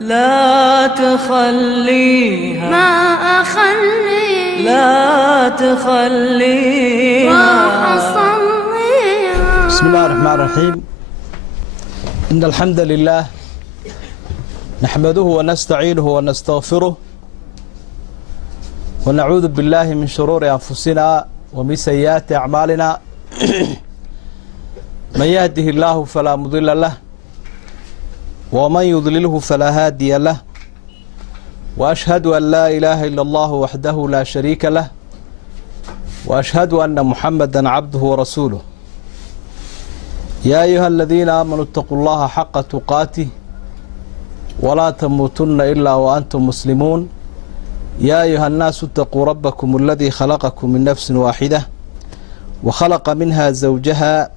لا تخليها ما أخليها لا تخليها وحصليها. بسم الله الرحمن الرحيم. إن الحمد لله نحمده ونستعينه ونستغفره ونعوذ بالله من شرور أنفسنا ومن سيئات أعمالنا. من يهده الله فلا مضل له ومن يضلله فلا هادي له، وأشهد أن لا إله إلا الله وحده لا شريك له، وأشهد أن محمدا عبده ورسوله. يا أيها الذين آمنوا اتقوا الله حق تقاته ولا تموتن إلا وأنتم مسلمون. يا أيها الناس اتقوا ربكم الذي خلقكم من نفس واحدة وخلق منها زوجها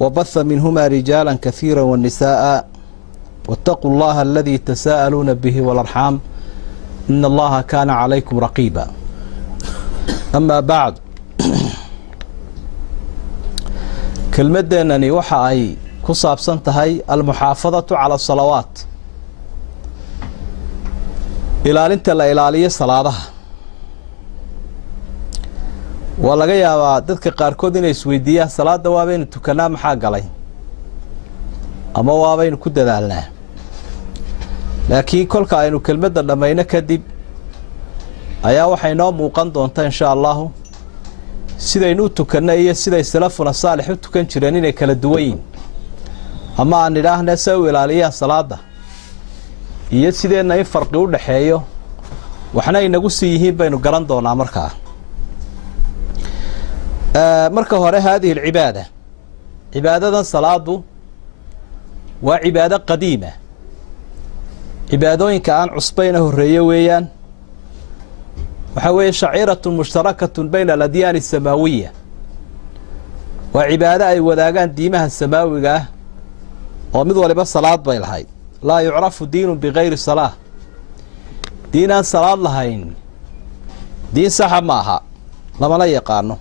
وبث منهما رجالا كثيرا والنساء، واتقوا الله الذي تساءلون به والأرحام إن الله كان عليكم رقيبا. أما بعد، kelmadeenani waxa ay ku saabsan tahay almuxaafadatu cala asalawaat, ilaalinta la ilaaliyo salaadaha. waa laga yaabaa dadka qaarkood inay isweydiiyaan salaada waabaynu tukanaa maxaa galay, ama waabaynu ku dadaalnaa. laakiin kolka aynu kelmadda dhammayno kadib ayaa waxay noo muuqan doontaa insha allahu sidaynu u tukanna iyo siday salafuna saalix u tukan jireen inay kala duwan yihin, ama aan idhaahna se u ilaaliyaan salaada iyo sideenna in farqi u dhaxeeyo waxna inagu sii yihiin baynu garan doonaa. marka hore haadihi alcibaada, cibaadadan salaadu waa cibaado qadiima, cibaadooyinka aan cusbayna horreeyo weeyaan. waxaa weeye shaciiratun mushtarakatun bayna aladyaani asamaawiya, waa cibaado ay wadaagaan diimaha samaawiga ah oo mid waliba salaad bay lahayd. laa yucrafu diinun bigayri salaa, diin aan salaad lahayn diin saxa ma aha, lamana yaqaano.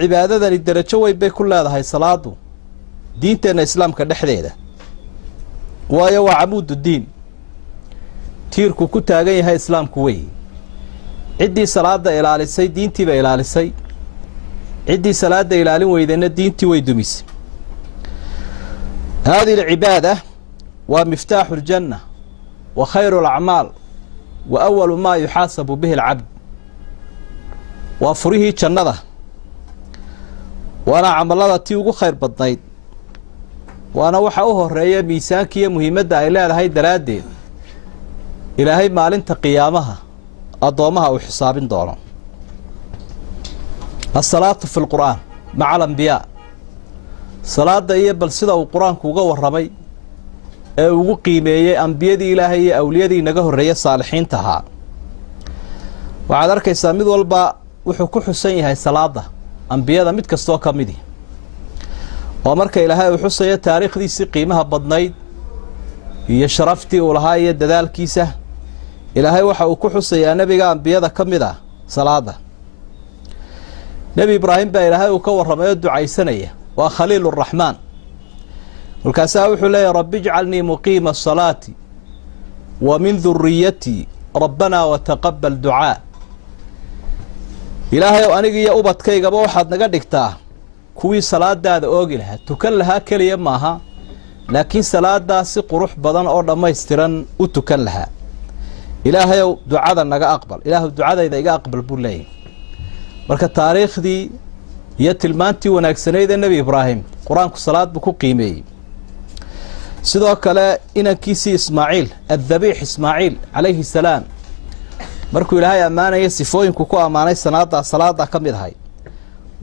cibaadadani derajo weyn bay ku leedahay salaadu diinteenna islaamka dhexdeeda, waayo waa camuudu diin, tiirku ku taagan yahay islaamku wey. ciddii salaada ilaalisay diintiiba ilaalisay, ciddii salaada ilaalin weydayna diintii way dumisay. haadihi alcibaada waa miftaaxu ljanna wa khayru alacmaal wa awalu maa yuxaasabu bihi alcabd, waa furihii jannada, waana camalada tii ugu khayr badnayd, waana waxa u horeeya miisaankiiyo muhiimadda ay leedahay daraaddeed ilaahay maalinta qiyaamaha addoommaha uu xisaabin doono. asalaatu fi lqur'aan maca alambiyaa, salaada iyo bal sida uu qur-aanku uga warramay ee ugu qiimeeyey ambiyadii ilaahay iyo awliyadii naga horreeya saalixiinta ahaa. waxaad arkaysaa mid walba wuxuu ku xusan yahay salaada ambiyada mid kastoo ka midi, oo marka ilaahay uu xusayo taariikhdiisii qiimaha badnayd iyo sharaftii uu lahaa iyo dadaalkiisa, ilaahay waxa uu ku xusayaa nebiga ambiyada ka mid ah salaada. nebi ibraahim baa ilaahay uu ka warramay oo ducaysanaya, waa khaliil uraxmaan. kolkaasaa wuxuu leeyahy rabbi ijcalnii muqiima asalaati wa min duriyatii rabbanaa wataqabal ducaa. ilaahay ow aniga iyo ubadkaygaba waxaad naga dhigtaa kuwii salaadaada oogi lahaa, tukan lahaa keliya maaha, laakiin salaadaa si qurux badan oo dhammaystiran u tukan lahaa. ilaahayow ducada naga aqbal, ilaahu ducadayda iga aqbal buu leeyahy. marka taariikhdii iyo tilmaantii wanaagsanayd ee nebi ibraahim qur-aanku salaad buu ku qiimeeyey. sidoo kale inankiisii ismaaciil addabiix ismaaciil calayhi salaam, markuu ilaahay ammaanaya sifooyinku ku ammaanay salaada ka mid ahay.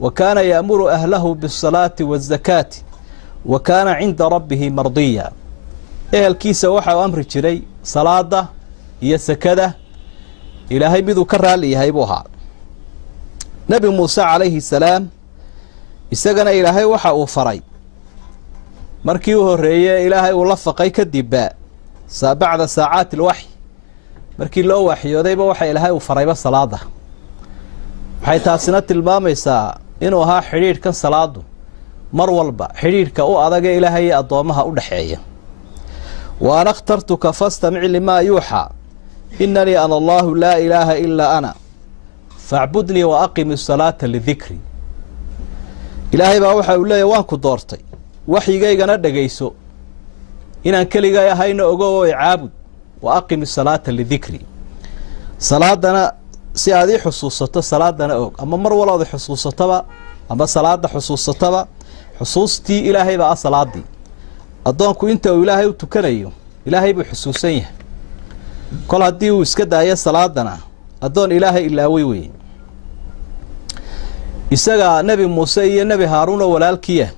wa kaana ya'muru ahlahu biasalaati waazakaati wa kaana cinda rabbihi mardiya, ehelkiisa waxa uu amri jiray salaada iyo sakada, ilaahay miduu ka raalli yahay buu ahaa. nebi muuse calayhi salaam isagana ilaahay waxa uu faray markii u horreeye ilaahay uu la faqay kadibba bacda saacaati alwaxy, markii loo waxyoodayba waxa ilaahay uu farayba salaada. waxay taasina tilmaamaysaa inuu ahaa xidhiidhkan salaadu mar walba xidhiidhka u adag ee ilaahay iyo addoomaha u dhexeeya. وأنا اخترتك فاستمع لما يوحى إنني أنا الله لا إله إلا أنا فاعبدني وأقم الصلاة لذكري إلهي بأوحى أولي وانكو دورتي وحي جايقنا دقيسو إن كلي جاي هين أقوى عابد وأقم الصلاة لذكري صلاة دنا سيادي حصوصة صلاة دنا أوك أما مر ولا ذي حصوصة تبا أما صلاة حصوصة تبا حصوصتي إلهي بقى صلاة دي أدونكو أنت وإلهي وتكنيو إلهي بحصوصيه كل هدي وسكد هي صلاة دنا أدون إلهي إلا ويوي إسقى نبي موسى نبي هارون ولا الكيه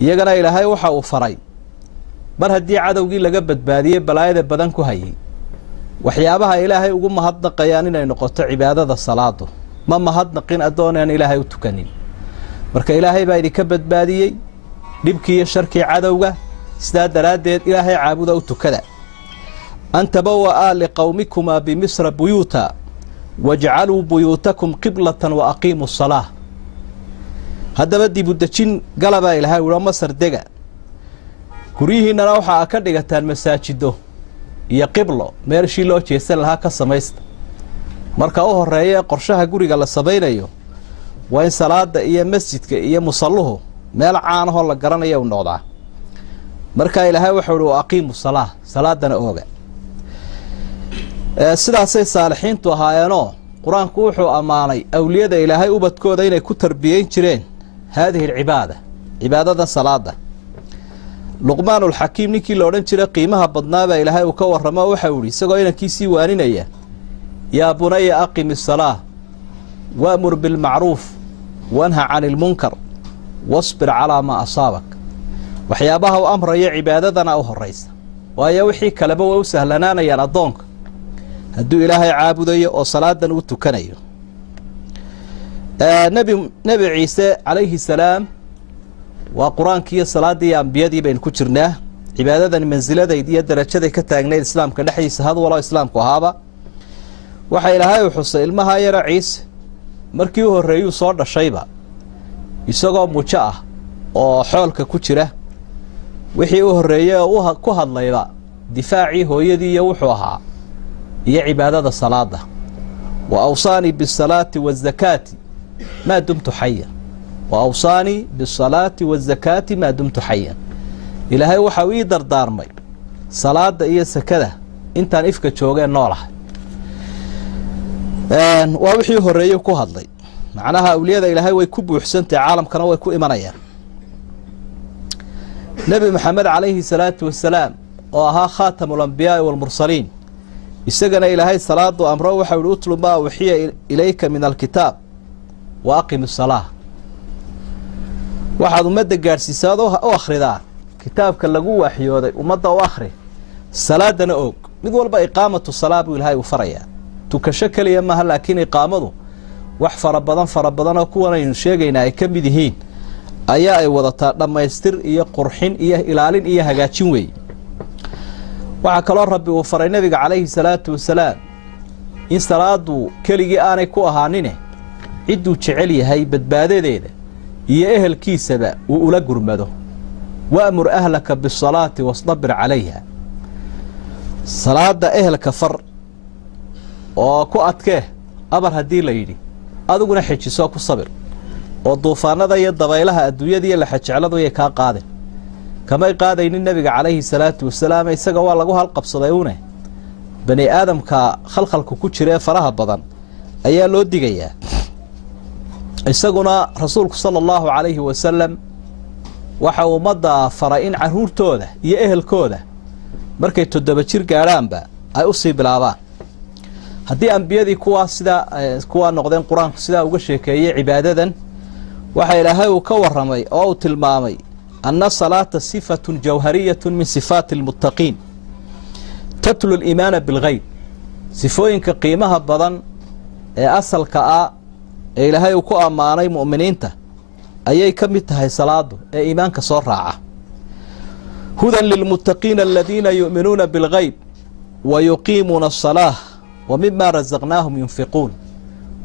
يجنا إلهي وحى وفري بر هدي عدو جيل جبت بادية بلايد بدن كهي وحيابها إلهي وقوم هاد قياننا نقطع عبادة الصلاة ما هاد نقين أدون أن إلهي وتكنين مرك إلهي بايدي كبت بادية نبكي الشركي عدوجة استاد رادد إلهي عابده وتكذا أن تبوأ لقومكما بمصر بيوتا واجعلوا بيوتكم قبلة وأقيموا الصلاة هذا بدي بدتشين قلبا إلهي ولا مصر دقا كريه نروح أكدقة المساجده هي قبلة ميرشي لو تيسل لها كسميست marka oo horeeya qorshaha guriga la sabaynayo waa in salaada iyo masjidka iyo musalluhu meel caan ah oo la garanayo noqdaa marka ilaahay wuxuu aqiimu salaah salaadana ooga sidaasay saalixiintu ahaayeeno quraanku wuxuu amaanay awliyada ilaahay ubadkooda inay ku tarbiyeen jireen هذه العبادة عبادة صلاة لقمان الحكيم نكي لورن جرى قيمها بدنابا إلهي وكورما وحوري سقوينا كيسي وانينيا يا بني أقم الصلاة وأمر بالمعروف وانهى عن المنكر واصبر على ما أصابك وحيابها وأمر يا عبادتنا أوه الرئيس ويا وحي كلبا وسهلنا يا نضونك هدو إلهي عابدي وصلاة وتكنيو نبي عيسى عليه السلام وقرآن كي الصلاة دي أنبياء دي بين كترناه عبادة منزلة دي درجة دي كتاقنا الإسلام كنحيس هذا ولا إسلام كهابا وحي لهاي وحصة إلمها يرى عيسى مركيوه الرئيو صار الشيبة يساقوا مجاة وحولك كتره وحيوه الرئيو كهد ليبا دفاعي هو يدي يوحوها هي عبادة الصلاة وأوصاني بالصلاة والزكاة ما دمت حيا وأوصاني بالصلاة والزكاة ما دمت حيا إلهي وحوي دردار مي صلاة إيه سكده انت نفك تشوغين نوله ووحيه الرئيه كهدلي معناها أولياء إلهي ويكبوا حسنت عالم كانوا ويكو إيمانيا نبي محمد عليه الصلاة والسلام وها خاتم الأنبياء والمرسلين يسجن إلهي الصلاة وأمره وحول أتلو ما وحي إليك من الكتاب وأقم الصلاة واحد مدة جارسيساد أو آخر ذا كتاب كاللجو وحيوده ومدة وآخره الصلاة دنا أوك مدول بقى إقامة الصلاة بالهاي وفريا تكشكل يمها لكن إقامته وحفر ربضان وكونا ينشيجينا كم بدهين أي وضطا لما يستر إيه قرحين إيه إلالين إيه هجاتشين وي وعكلا ربي وفر النبي عليه الصلاة والسلام إن صلاة كلي أنا كوهانينه عدو تشعلي هاي بدبادة ده هي أهل كيسبة وأولا قرمده وأمر أهلك بالصلاة واصطبر عليها صلاة أهلك فر وكو أتكه أبر هدي ليدي أدونا حيجي سوكو الصبر والضوفان ذا يدبايلها الدوية دي اللي حيجي على ذوية كا قادم كما قادين النبي عليه الصلاة والسلام يساقوا والله هالقبصة ديونه بني آدم كخلق كوكوشري فرها بضان أيها لو ديقيا يساقنا رسولك صلى الله عليه وسلم وحاو مدى فرائين عرور توده يا أهل كوده مركي تدبتشير قارانبا أي أصيب بالعبان هدي أنبيادي كوا نقدين قرآن سدا وقشيكي عبادة وحي لهاي وكور رمي أو تلمامي أن الصلاة صفة جوهرية من صفات المتقين تتلو الإيمان بالغيب صفوين كقيمها بضن أصل كأ إلهي وكو أماني مؤمنين أي كمتها صلاة إيمان كصور راعة هدى للمتقين الذين يؤمنون بالغيب ويقيمون الصلاة ومما رزقناهم ينفقون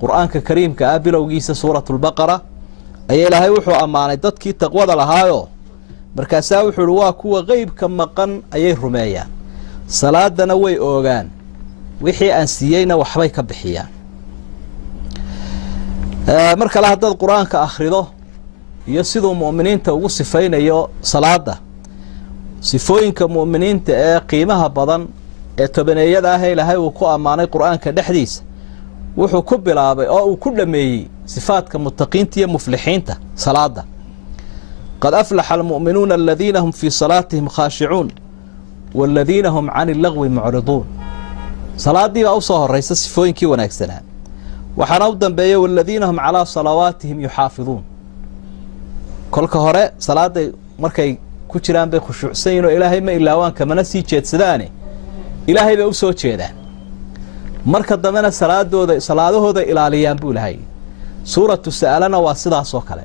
قرآن كريم كآبل وقيس سورة البقرة أي لهي وحو أماني دادكي تقوى لهايو markaasaa wuxuu uhi waa kuwa qeybka maqan ayay rumeeyaan salaadana way oogaan wixii aan siiyeyna waxbay ka bixiyaan mar kale haddaad qur-aanka akhrido iyo siduu mu'miniinta ugu sifaynayo salaada sifooyinka mu'miniinta ee qiimaha badan ee tobaneeyada ah ilaahay uu ku ammaanay qur-aanka dhexdiisa wuxuu ku bilaabay oo uu ku dhameeyey sifaadka muttaqiinta iyo muflixiinta salaada qad aflaxa almu'minuuna aladiina hum fii salaatihim khaashicuun waaladiina hum cani illagwi mucriduun salaadii baa u soo horaysa sifooyinkii wanaagsanaa waxaana u dambeeya waaladiina hum calaa salawaatihim yuxaafiduun kolka hore salaaday markay ku jiraan bay khushuucsan yihin oo ilaahay ma ilaawaan kamana sii jeedsadaane ilaahay bay u soo jeedaan marka dambena salaadahooda ilaaliyaan buu ilahay suuratu sa'alana waa sidaas oo kale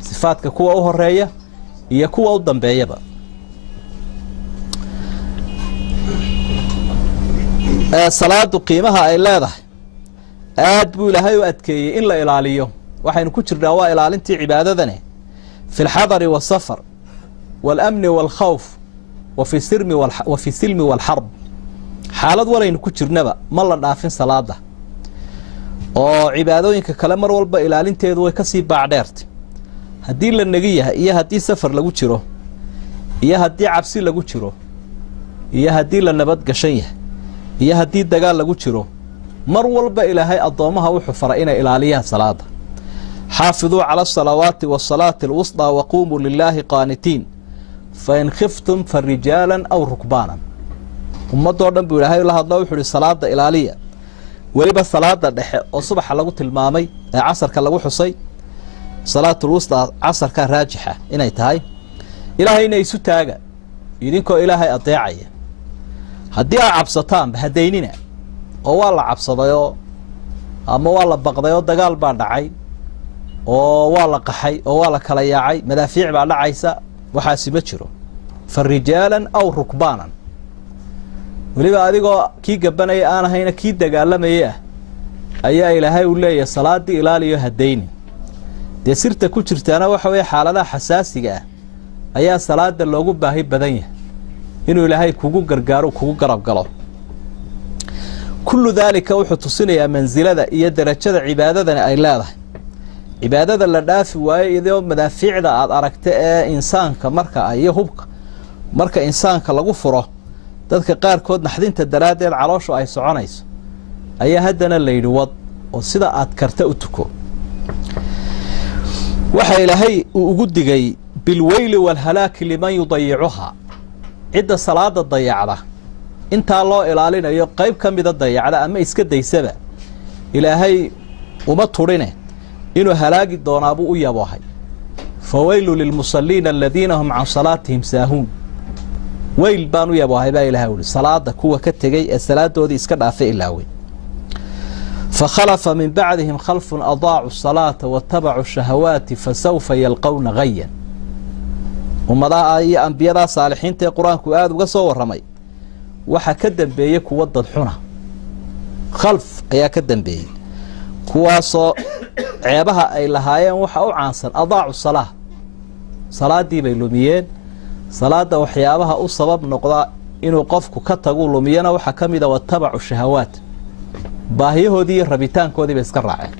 sifaadka kuwa u horeeya iyo kuwa u dambeeyaba salaadu qiimaha ay leedahay aad buu ilaahay u adkeeyey in la ilaaliyo waxaynu ku jirnaa waa ilaalintii cibaadadane fi alxadari waasafar waalamni waalkhawf wa fi silmi waalxarb xaalad walaynu ku jirnaba ma la dhaafin salaada oo cibaadooyinka kale mar walba ilaalinteedu way kasii baacdheertay haddii la negi yahay iyo haddii safar lagu jiro iyo haddii cabsi lagu jiro iyo haddii la nabad gashan yahay iyo haddii dagaal lagu jiro mar walba ilaahay addoommaha wuxuu faray inay ilaaliyaan salaada xaafiduu cala asalawaati waasalaati alwusطaa waquumuu lilaahi qaanitiin fain khiftum farijaalan aw rukbaanan ummadoo dhan buu ilaahay la hadlo wuxuu ihi salaada ilaaliya weliba salaada dhexe oo subaxa lagu tilmaamay ee casarka lagu xusay salaatulwusطaa casarka raajixa inay tahay ilaahayna isu taaga idinkoo ilaahay adeecaya haddii aad cabsataanba hadaynina oo waa la cabsadayoo ama waa la baqdayoo dagaal baa dhacay oo waa la qaxay oo waa la kala yaacay madaafiic baa dhacaysa waxaasi ma jiro fa rijaalan aw rukbaanan weliba adigoo kii gabanaya aan ahayna kii dagaalamayay ah ayaa ilaahay uu leeyahay salaadii ilaaliyo hadayni dee sirta ku jirtaana waxa weeye xaaladaha xasaasiga ah ayaa salaada loogu baahi badan yahay inuu ilaahay kugu gargaaro kugu garab galo kullu daalika wuxuu tusinayaa mansilada iyo darajada cibaadadani ay leedahay cibaadada la dhaafi waayo iyadoo madaafiicda aad aragta ee insaanka marka iyo hubka marka insaanka lagu furo dadka qaarkood naxdinta daraaddeed calooshu ay soconayso ayaa haddana la yidhi wad oo sida aad karta u tuko waxa ilaahay uu ugu digay bilweyli waalhalaaki liman yudayicuhaa cidda salaada dayacda intaa loo ilaalinayo qayb ka mida dayacda ama iska daysaba ilaahay uma turine inuu halaagi doonaabuu u yaboohay faweylu lilmusalliina aladiina hum can salaatihim saahuun weyl baan u yaboohay baa ilahay uhi salaada kuwa ka tegey ee salaadoodii iska dhaafay ilaawey fakhalafa min bacdihim khalfun adaacu salaata watabacuu shahawaati fasawfa yalqowna gayan ummadaha iyo ambiyadaa saalixiinta ee qur-aanku aada uga soo warramay waxaa ka dambeeyey kuwa dadxuna khalf ayaa ka dambeeyey kuwaasoo ceebaha ay lahaayeen waxa u caansan adaacu salaa salaadii bay lumiyeen salaada waxyaabaha u sabab noqda inuu qofku ka tagu lumiyana waxaa ka mid a watabacu shahawaat baahiyahoodii iyo rabitaankoodii bay iska raaceen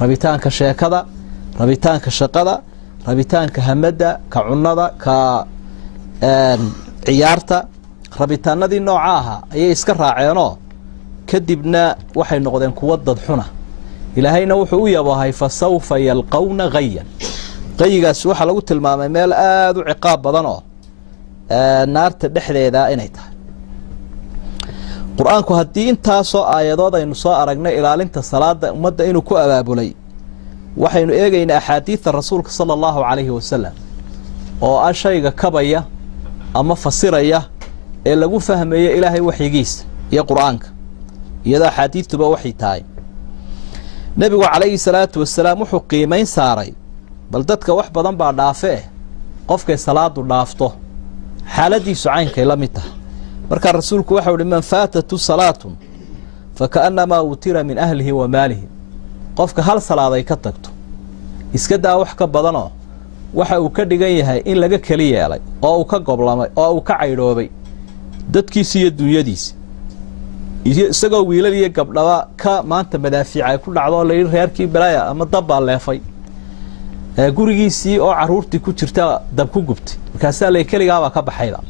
rabitaanka sheekada rabitaanka shaqada rabitaanka hamadda ka cunada ka ciyaarta rabitaanadii nooca ahaa ayay iska raaceenoo kadibna waxay noqdeen kuwa dadxuna ilaahayna wuxuu u yaboohay fasawfa yalqowna gayan qayigaas waxaa lagu tilmaamay meel aada u ciqaab badan oo naarta dhexdeeda inay tahay qur-aanku haddii intaasoo aayadood aynu soo aragnay ilaalinta salaada ummadda inuu ku abaabulay waxaynu eegaynaa axaadiidta rasuulka sala allahu calayhi wasalam oo ah shayga kabaya ama fasiraya ee lagu fahmayo ilaahay waxyigiisa iyo qur-aanka iyadoo axaadiidtuba waxay tahay nebigu calayhi salaatu wasalaam wuxuu qiimayn saaray bal dadka wax badan baa dhaafe eh qofkay salaadu dhaafto xaaladiisu caynkay la mid tahay markaa rasuulku waxau ihi man faatatu salaatun fakaannamaa wutira min ahlihi wa maalihi qofka hal salaaday ka tagto iska daa wax ka badanoo waxa uu ka dhigan yahay in laga keli yeelay oo uu ka goblamay oo uu ka caydhoobay dadkiisa iyo dunyadiisa isagoo wiilal iyo gabdhaba ka maanta madaafiic ay ku dhacdo la yiri reerkii balaaya ama dab baa leefay gurigiisii oo caruurtii ku jirta dab ku gubtay markaasaa la keligaaba ka baxayba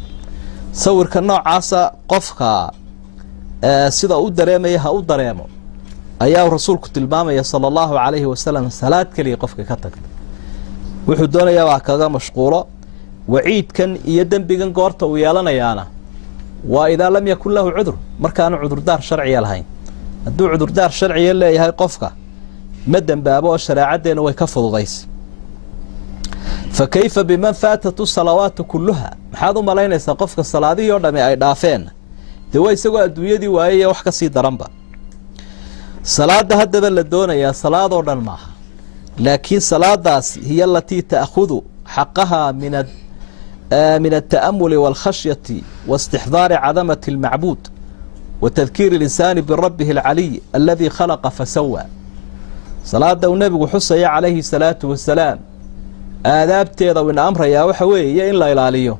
sawirka noocaasa qofka sida uu dareemay ha u dareemo ayaa rasuulku tilmaamaya sallallahu alayhi wasallam salaad kaliya qofka ka tagtay wuxuu doonayaa waa kaga mashquulo waciidkan iyo dambigan goorta uu yeelanayaana waa idaa lam yakun lahu cudur markaanu cudurdaar sharciya lahayn hadduu cudurdaar sharciya leeyahay qofka ma dambaabo oo shareecadeena way ka fududaysay fakayfa biman faatatu salawaatu kulluha maxaad u malaynaysaa qofka salaadihii oo dhami ay dhaafeen dee waa isagoo adduunyadii waayay wax ka sii daranba salaada haddaba la doonayaa salaadoo dhan maaha laakiin salaadaas hiya alatii ta'khudu xaqaha من التأمل والخشية واستحضار عظمة المعبود وتذكير الإنسان بربه العلي الذي خلق فسوى صلاة النبي حصي عليه الصلاة والسلام آداب تيضا وإن أمر يا وحوي يا إلا إلاليه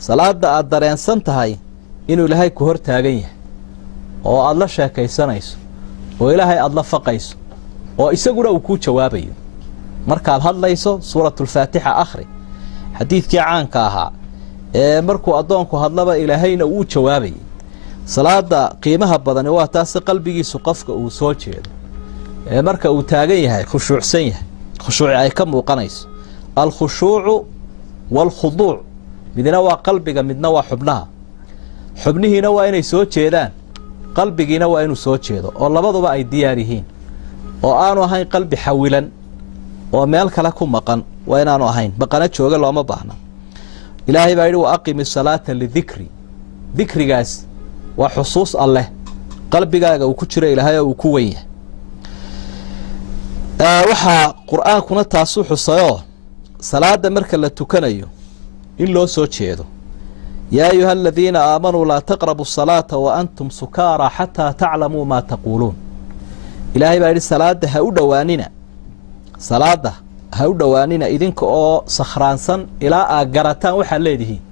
صلاة الدرين سنتهاي إنه لهي كهر تاقيه والله شاكي سنيس وإلهي الله فقيس وإساقنا وكو جوابي مركب هدليسو سورة الفاتحة آخري xadiidkii caanka ahaa markuu adoonku hadlaba ilaahayna uu jawaabay salaada qiimaha badan waa taas qalbigiisu qofka uu soo jeedo marka uu taagan yahay khushuucsan yahay khushuuc ay ka muuqanayso al khushuuc wal khudu' midna waa qalbiga midna waa xubnaha xubnihiina waa inay soo jeedaan qalbigiina waa inuu soo jeedo oo labaduba ay diyaar yihiin oo aanu ahayn qalbi xawilan oo meel kale ku maqan waa inaanu ahayn maqana jooga looma baahna ilaahay baa yidhi wa aqimi salaata lidikri dikrigaas waa xusuus alleh qalbigaaga uu ku jira ilaahay oo uu ku weyn yahay waxaa qur-aankuna taasuu xusayoo salaada marka la tukanayo in loo soo jeedo yaa ayuha aladiina aamanuu laa taqrabu asalaata wa antum sukaara xataa taclamuu maa taquuluun ilaahay baa yidhi salaada ha u dhowaanina salaada ha u dhowaanina idinka oo sakhraansan ilaa aad garataan waxaad leedihiin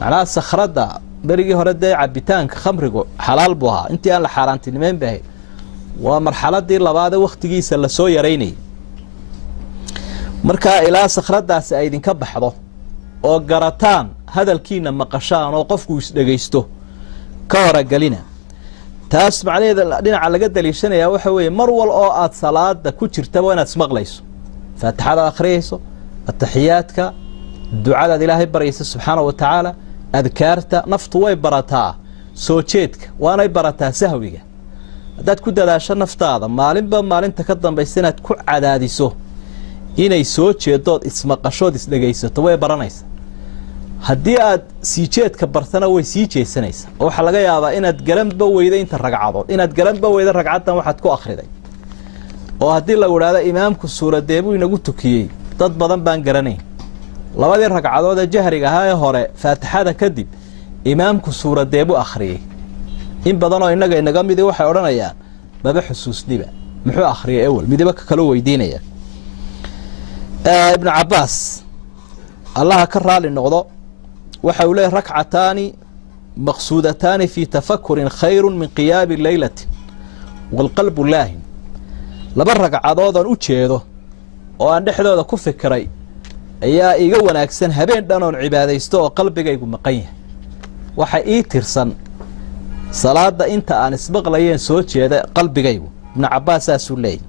macnaha sakhradda berigii hore dee cabitaanka khamrigu xalaal buu ahaa intii aan la xaaraantinimeyn bay ahayd waa marxaladii labaadee wakhtigiisa la soo yaraynayay markaa ilaa sakhraddaasi ay idinka baxdo oo garataan hadalkiina maqashaan oo qofku isdhegaysto ka horagelina taas macnaheeda dhinaca laga daliishanayaa waxa weeye mar wal oo aad salaada ku jirtaba inaad ismaqlayso faatixada akhriyayso ataxiyaadka ducadaad ilaahay baryaysa subxaana wa tacaala adkaarta naftu way barataa soo jeedka waanay barataa sahwiga haddaad ku dadaasho naftaada maalinba maalinta ka dambaysa inaad ku cadaadiso inay soo jeedood ismaqashood isdhegaysato way baranaysa haddii aad sii jeedka bartana way sii jeesanaysaa oo waxaa laga yaabaa inaad garanba weyda inta ragcadood inaad garanba weyda ragcaddan waxaad ku akhriday oo haddii lagu idhaahdo imaamku suuradeebuu inagu tukiyey dad badan baan garanayn labadii ragcadood ee jahriga ahaa ee hore faatixada kadib imaamku suuradeebuu akhriyey in badanoo innaga inaga midi waxay odhanayaan maba xusuusniba muxuu akhriyay ewel midiba ka kaloo weydiinaya ibnu cabbaas allaha ka raali noqdo waxa uu leeyahay rakcataani maqsuudataani fii tafakurin khayru min qiyaami leylati waalqalbu laahin laba ragcadood aan u jeedo oo aan dhexdooda ku fikiray ayaa iga wanaagsan habeen dhan oon cibaadaysto oo qalbigaygu maqan yahay waxa ii tirsan salaada inta aan ismaqlayeen soo jeeda qalbigaygu ibnu cabbaas saasuu leeyahy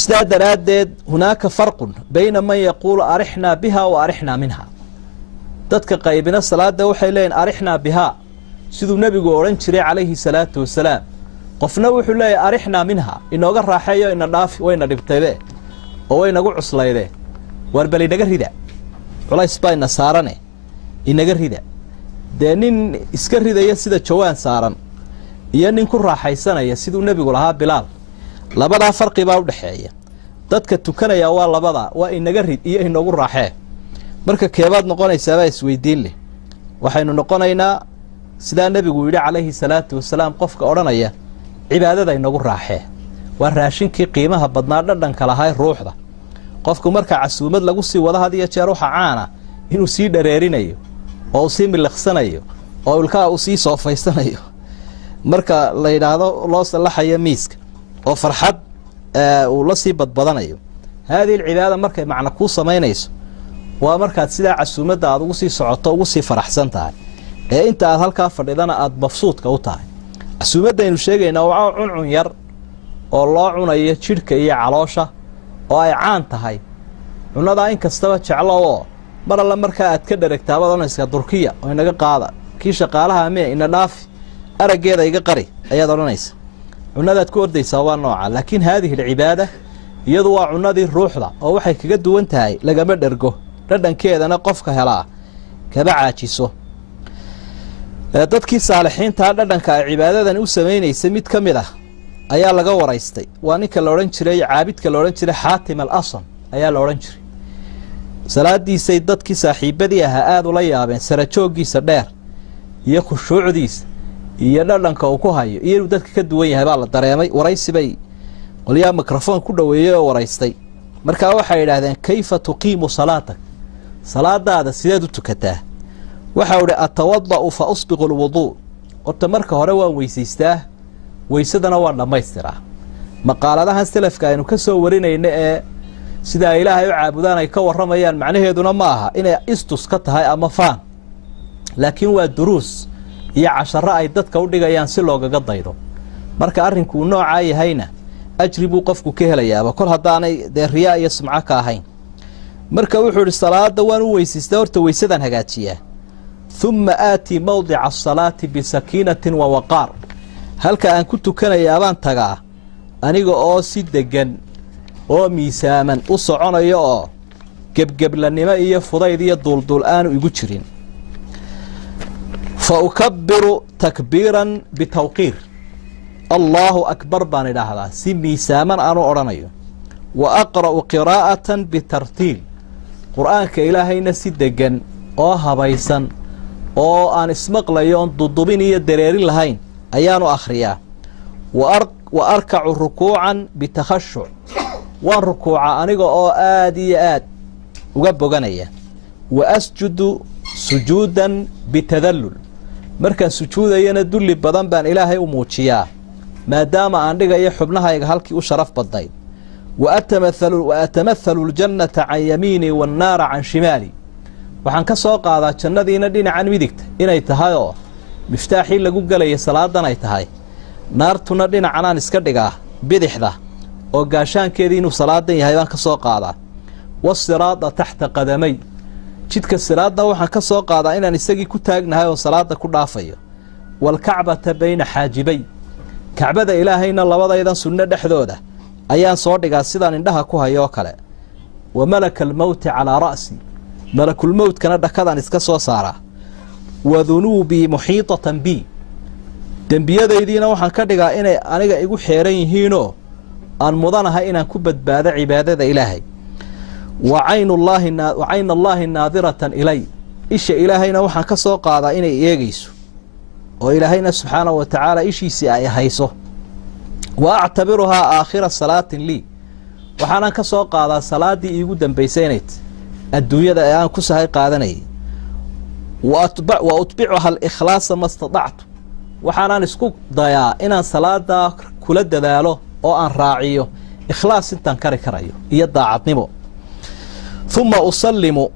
sidaa daraaddeed hunaaka farqun bayna man yaquulu arixnaa bihaa wa arixnaa minhaa dadka qaybina salaada waxay leeyihin arixnaa bihaa siduu nebigu odhan jiray calayhi salaatu wasalaam qofna wuxuu leeyahay arixnaa minhaa inooga raaxeeyo ina dhaafi wayna dhibtaybe oo waynagu cuslayde waar bal inaga rida culays baa ina saarane inaga rida dee nin iska ridaya sida jawaan saaran iyo nin ku raaxaysanaya siduu nebigu lahaa bilaal labadaa farqi baa u dhexeeya dadka tukanaya waa labadaa waa inaga rid iyo inagu raaxee marka keebaad noqonaysaabaa isweydiin leh waxaynu noqonaynaa sidaa nebigu yidhi calayhi salaatu wasalaam qofka odhanaya cibaadada inagu raaxee waa raashinkii qiimaha badnaa dhadhanka lahaa ruuxda qofku marka casuumad lagu sii wada had iyo jeer waxa caana inuu sii dhareerinayo oo sii miliqsanayo oo ilkaha uu sii soofaysanayo marka la yiraahdo loo salaxayo miiska oo farxad uu la sii badbadanayo هذه العبادة markay macna ku sameynayso waa markaad sida casuumada aad ugu sii socoto ugu sii faraxsan tahay ee inta aad halka fadhidana aad mafsuudka u tahay casuumada inuu sheegayna waa cuncun yar oo loo cunayo jidhka iyo caloosha oo ay caan tahay cunada in kastaba jeclo oo mar alla marka aad ka dhareegtaabad oonayska Turkiya oo inaga qaada kii shaqaalaha ama ina dhaaf arageeda iga qari ayaad oranaysa cunadaad ku ordaysaa waa nooca laakiin هذه العبادة iyadu waa cunadii ruuxda oo waxay kaga duwan tahay lagama dhargo dhadhankeedana qofka helaa kaba caajiso dadkii saalixiinta dhadhanka ay cibaadadan u sameeynaysa mid kamid ah ayaa laga waraystay waa ninka la oran jiray caabidka la oran jiray Xaatim al-Asam ayaa la oran jiray salaadiisay dadkii saaxiibadii ahaa aad ula yaabeen sara joogiisa dheer iyo khushuucdiisa iyo dhadhanka uu ku hayo iyo dadka ka duwan yahay baa la dareemay waraysi bay qoliya mikrofon ku dhaweeyay oo waraystay marka waxa yiraahdeen kayfa tuqiimu salaatak salaadaada sideed u tukataa waxa uu atawadda fa usbiqu alwudu qofta marka hore waa weysaystaa weysadana waa dhamaystiraa maqaaladaha salafka aynu ka soo warinayna ee sida ilaahay u caabudaan ay ka waramayaan macnaheeduna ma aha inay istus ka tahay ama faan laakiin waa duruus iyo casharo ay dadka u dhigayaan si loogaga daydo marka arrinku nooca yahayna ajribu qofku ka helayaa kol hadaanay riyaa iyo sumca ka ahayn marka wuxuu salaada waan u weysiistaa horta weysadan hagaajiyaa thumma aati mawdi'a as-salati bi sakinatin wa waqar halka aan ku tukanayaa baan tagaa aniga oo si degan oo miisaaman u soconayo oo gebgeblanimo iyo fudayd iyo duldul aan igu jirin fa ukabbiru takbiran bi tawqir الله أكبر بان إلهذا سمي سامن أنا أرانيو وأقرأ قراءة بترتيل قرآن كإلهي نسيدجن أو هبايسن أو أن اسمق ليون ضدبيني الدريرين لهين أيانو أخريا وأركع ركوعا بتخشع والركوع أنيقو أو آدي وقبو غنية وأسجد سجودا بتذلل مركز سجودا يندل بدن بان إلهي وموتشيا ما دام عندك يحبناها يجهلك وشرف بالضيد وأتمثل الجنة عن يميني والنار عن شمالي وحن كسوق هذا الجنة ندين عن مدكت إن يتهايو مفتاحي لجوج لي صلاة دنا يتهاي نار تندين عنان إسكدجاه بدحده وقاشان كذين وصلاة دين هايوان كسوق هذا والصراط تحت قدمي جدك الصراط ده وحن كسوق هذا إن نستجي كتاجنا هاي وصلاة كلها فيه والكعبة بين حاجبي كعبة إلهينا الله وضع إذا سنة دحدودة أيان صورتك السيدان عندها كوها يوكله وملك الموت على رأسي ملك الموت كان كذا نسكسو صارا وذنوبي محيطة بي دنبيا ديدينا وحن كدغا إن أنيغا إيغو خيرين هينو أن مضانها إن كبد بعد عبادة إلهي وعين الله ناظرة إلي إيش إلهينا وحن كسو قادا إن إيغيسو وإلهينا سبحانه وتعالى إيشي سيئي هيسو وأعتبرها آخر صلاة لي وحانا كسوق هذا صلاة دي يقودن بيسينيت الدنيا دا أيان كسهي قادني وأتبعها الإخلاص ما استطعت وحانا نسكوك ضياء إنا صلاة دا كل دالو أو أن راعيه إخلاص انتان كاريو يدى عطنمو ثم أسلم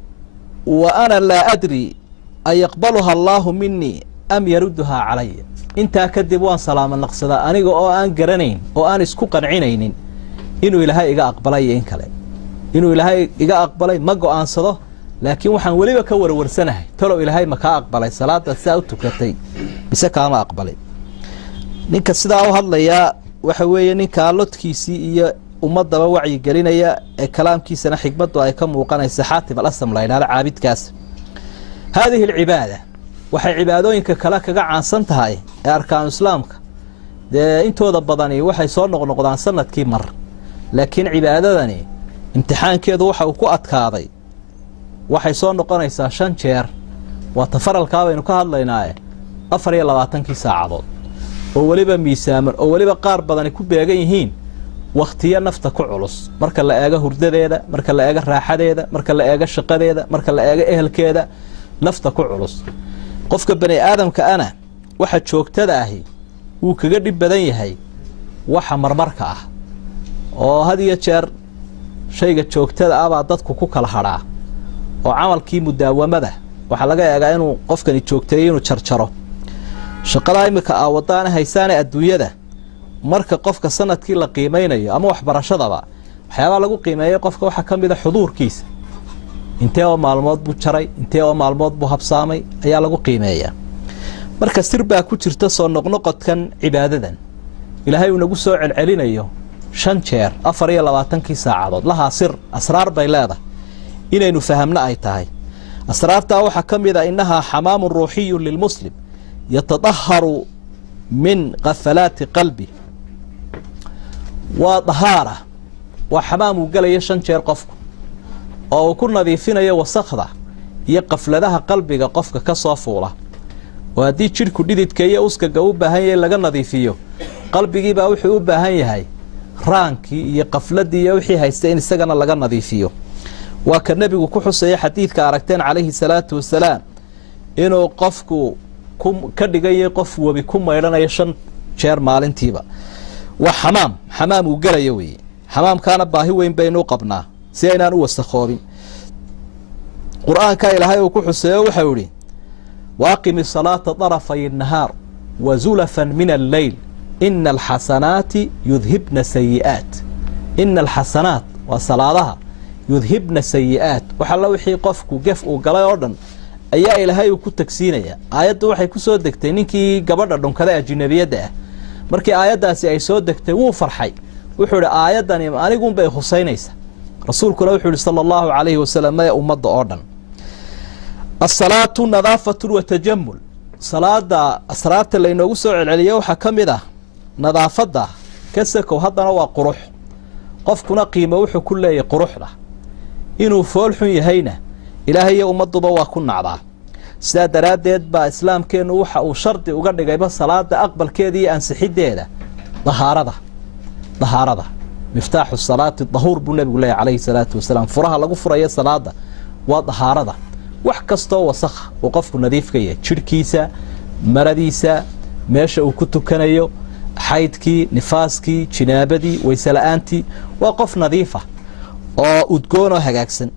وأنا لا أدري أن يقبلها الله مني أم يردها علي انت كدب وان سلام النقصدا انيغو او ان غرانين او ان اسكو قنعينين انو الهي ايغا اقبلay in kale inuu ilaahay iga aqbalay ma go'aansado laakiin waxaan waliba ka warwarsanahay talo ilaahay ma ka aqbalay salaada saa u tukatay bise kaama aqbalay ninka sidaa u hadlaya waxa weeye ninka lodkiisi iyo ummadaba wacyi gelinaya ee kalaamkiisana xigmadu ay ka muuqanaysa Xaatim al-Asam la ilaha caabidkaas هذه العباده waxay cibaadooyinka kala kaga caansan tahay ee arkaan islaamka intooda badani waxay soo noqnoqdaan sanadkii mar laakiin cibaadadani imtixaankeedu waxa uu ku adkaaday waxay soo noqonaysaa 5 jeer waa tafaralka baynu ka hadlaynaa 24 saacadood oo waliba miisaaman oo waliba qaar badani ku beegan yihiin waqtiyo nafta ku culus marka la eego hurdadeeda marka la eego raaxadeeda marka la eego shaqadeeda marka la eego ehelkeeda nafta ku culus qofka bani aadamka ana waxa joogtada ahi wuu kaga dhib badan yahay waxa marmarka ah oo had iyo jeer shayga joogtada ah baa dadku ku kala hadhaa oo camalkii mudaawamada waxa laga eegaa inuu qofkani joogteeyo inuu jarjaro shaqada imika wadaan haysan adduunyada marka qofka sanadkii la qiimeynayo ama waxbarashadaba waxyaabo lagu qiimeeyo qofka waxa kamid ah xuduurkiisa intee oo maalmood buu jaray intee oo maalmood buu habsaamay ayaa lagu qiimeeyaa marka sir baa ku jirta soo noqnoqodkan cibaadadan ilaahay uu nagu soo celcelinayo 5 jeer 24 saacadood laha sir asraar bay leedahay inaynu fahamna ay tahay asraarta waxa kamid ah inaha xamaamur ruuxiy lil muslim yatadahharu min ghafalati qalbi wa dahara wa xamaamu galaya 5 jeer qofku oo ku nadiifinayo wasakhda iyo qafladaha qalbiga qofka ka soo fuula وهذه شركة ديدت كي أوسك جواب هاي اللي جنا ضيفيه قلبي جيبه وحي بهاي هاي رانكي يقفل دي وحي هيستين السجن اللي جنا ضيفيه وكالنبي وكحص أي حديث كاركتين عليه الصلاة والسلام إنه قفكو كم كد جاي قف وبكم ما يرانا يشن شير مالين تيبا حمام وجرى يوي حمام كان باهي وين بينه قبنا سينا واستخابين قرآن كاي لهاي وكحص وحوري واقم الصلاة طرفي النهار وزلفا من الليل إن الحسنات يذهبن سيئات إن الحسنات وصلاتها يذهبن سيئات وحلو وحي قفكو قفقو قلا يوردن أيها إلهي وكو تكسينيا آيات وحي كو سود دكتي نينكي قبردن كذا أجنبية ده مركي آيات داسي أي سود دكتي وو فرحي وحول آيات داني أنا قوم بي حسينيسا رسولك وحول صلى الله عليه وسلم ما يأمد أوردن الصلاة نظافة وتجمل الصلاة اللي نوسع عليه وحكمده نظافة كسك وهذا هو قروح قفكنا قيمة وحو كله قروح له إنه فولح يهينه إلهي أمد ضوا كنا عضاه ساد رادد با إسلام كان وحا وشرط وقرد جايبه الصلاة أقبل كذي أنسحيد ده ظهارة مفتاح الصلاة الظهور بالنبي الله عليه الصلاة والسلام فرها لقو فرية صلاة وظهارة wax kasto wasakh oo qofku nadiif ka yahay jirkiisa maradiisa meesha uu ku tukanayo xaydkii nifaaskii jinaabadii waysala'aantii waa qof nadiif ah oo udgoon oo hagaagsan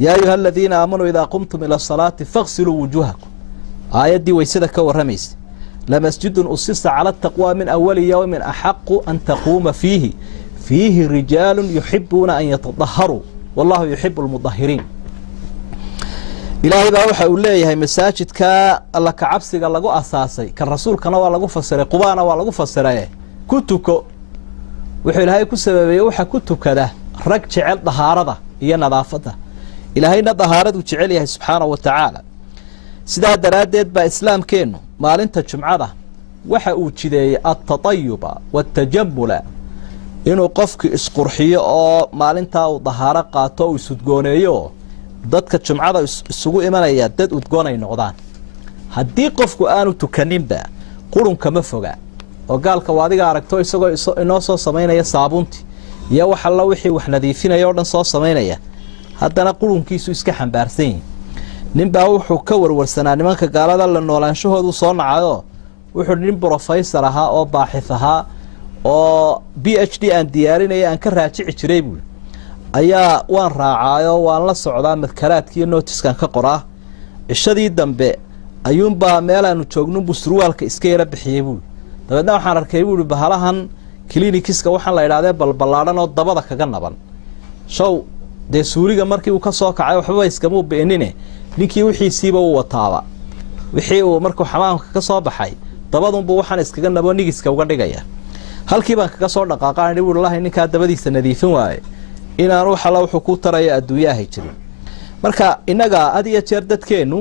yaa ayuha alladina aamanu idha qumtum ila salati faghsilu wujuhakum aayadii waysada ka waramaysa la masjidun usisa ala taqwa min awwali yawmin ahaqqu an taquma fihi rijalun yuhibbuna an yatadahharu wallahu yuhibbul mudahhirin إلهي بقى وحا أوليه مساجد كالله كعبسي قال لقو أساسي كان رسول كان والله فسره قبانا والله فسره كتوكو وحي إلهي كسببي وحا كتوكا ده رق جعل ظهارة هي نظافته إلهي نظهارة وجعلها سبحانه وتعالى سيدا درادد بإسلام كينو مال انت جمعة وحا أوجدي التطيب والتجمل إنو قفك اسقرحية أو مال انت وظهارة قاتو وسدقونيو dadka jumcada isugu imanaya dad udgoon ay noqdaan hadii qofku aanu tukaninba qurunka ma foga oo gaalka waadiga aragto isagoo inoo soo sameynaya saabunti iyo waxa la wixii wax nadiifinaya oo dhan soo sameynaya haddana qurunkiisu iska xambaarsan ninba wuxuu ka warwarsanaa nimanka gaalada la noolaanshahoodu soo nacayo wuxuu nin professor ahaa oo baaxith ahaa oo PhD aan diyaarinaya aan ka raajici jiray buu ayaa waan raacaayo waan la socdaa madkaraadkii notiskan ka qoraa ishadii dambe ayuunbaa meelaanu joogno busruwaalka iska yara bixiyay buu dabeedna waxaan arkay buu bahalahan clinikiska waxaan la yiraahdaa balbalaadan oo dabada kaga naban show de suuriga markii uu ka soo kacay waxba iskama beenine ninkii wixii siiba uu wataaba wixii uu markuu xamaamka ka soo baxay dabadunba waxaan iskaga nabo nigiska uga dhigaya halkii baan kaga soo dhaqaaqay wallaahi ninka dabadiisa nadiifin waaye inaan waxa la wuxuu ku taray adduunyaha jirin marka inaga adiga jeer dadkeenu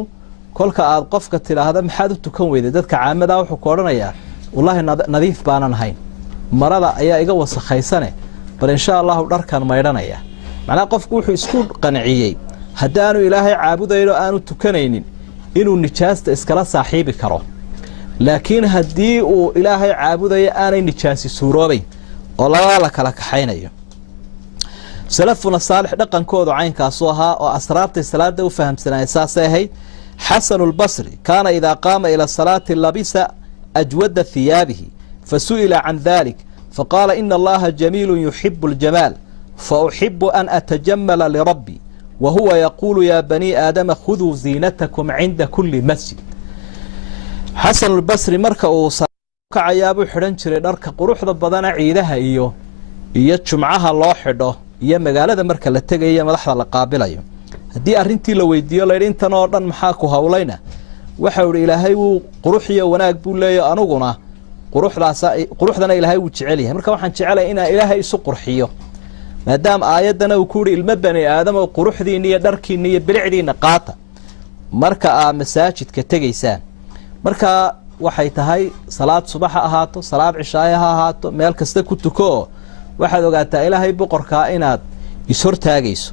kolka aad qofka tiraahdo maxaad u tukan weyday dadka caamada wuxuu ku oranayaa wallahi nadiif baanan hayn marada ayaa iga wasakhaysan bal insha Allah dharkan maydhanaya macna qofku wuxuu isku qanciyay hadaanu ilaahay caabudayno aanu tukanaynin inuu nijaasta iskala saaxiibi karo laakiin hadii uu ilaahay caabudayo aanay nijaasi suuroobay oo la kala kaxaynayo salafuna saalix dhaqankoodu caynkaas ahaa oo asraartay salaada u fahamsanay saasay حسن البصري كان إذا قام إلى الصلاة لبس أجود ثيابه فسئل عن ذلك فقال إن الله جميل يحب الجمال فأحب أن أتجمل لربي وهو يقول يا بني آدم خذوا زينتكم عند كل مسجد حسن البصري مركا كعياب حرنشري درك قروح ضبضنا عيدها إيو جمعها الله حده إيا مقالة مركا لتقى إيا مدحظة لقابلة إيو haddii arrintii la weydiiyo la yidhi intan oo dhan maxaa ku hawlayna waxa uu ilaahay uu quruxiyo wanaag buu leeyahay anuguna quruxdana ilaahay uu jecel yahay marka waxaan jecelahay inaan ilaahay isu qurxiyo maadaama aayadana uu ku yiri ilma bani aadam oo quruxdiina iyo dharkiina iyo bilicdiina qaata marka aad masaajidka tagaysaan marka waxay tahay salaad subax ahaato salaad cishaa ahaato meel kasta ku tuko waxaad ogaataa ilaahay boqorka inaad is hortaagayso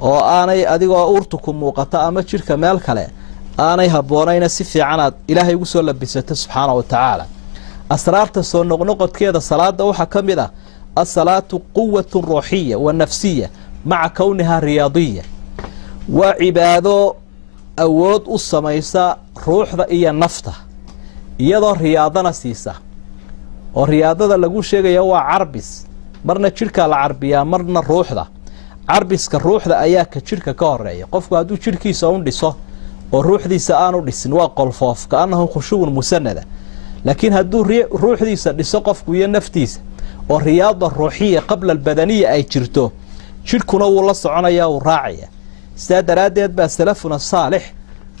oo aanay adigoo urtu ku muuqata ama jirka meel kale aanay haboonayna si fiican aad ilaahay ugu soo labisato subxaanahu wa ta'ala asraarta soo noqnoqodkeeda salaada waxa kamid ah as-salaatu quwwatun ruuhiyya wa nafsiyya ma'a kawnaha riyadiyya wa cibaado awood u samaysa ruuxda iyo nafta iyadoo riyaadana siisa oo riyaadada lagu sheegayo waa carbis marna jirka la carbiyaa marna ruuxda carbiska ruuxda ayaa ka jirka ka horeeya qofku hadduu jirkiisa u dhiso oo ruuxdiisa aanu dhisin waa qolfoof kaanahu khushuun musanada laakiin hadduu ruuxdiisa dhiso qofku iyo naftiisa oo riyaada ruuxiya qabla albadaniya ay jirto jirkuna wuu la soconaya uu raacaya sida daraadeed baa salafuna saalix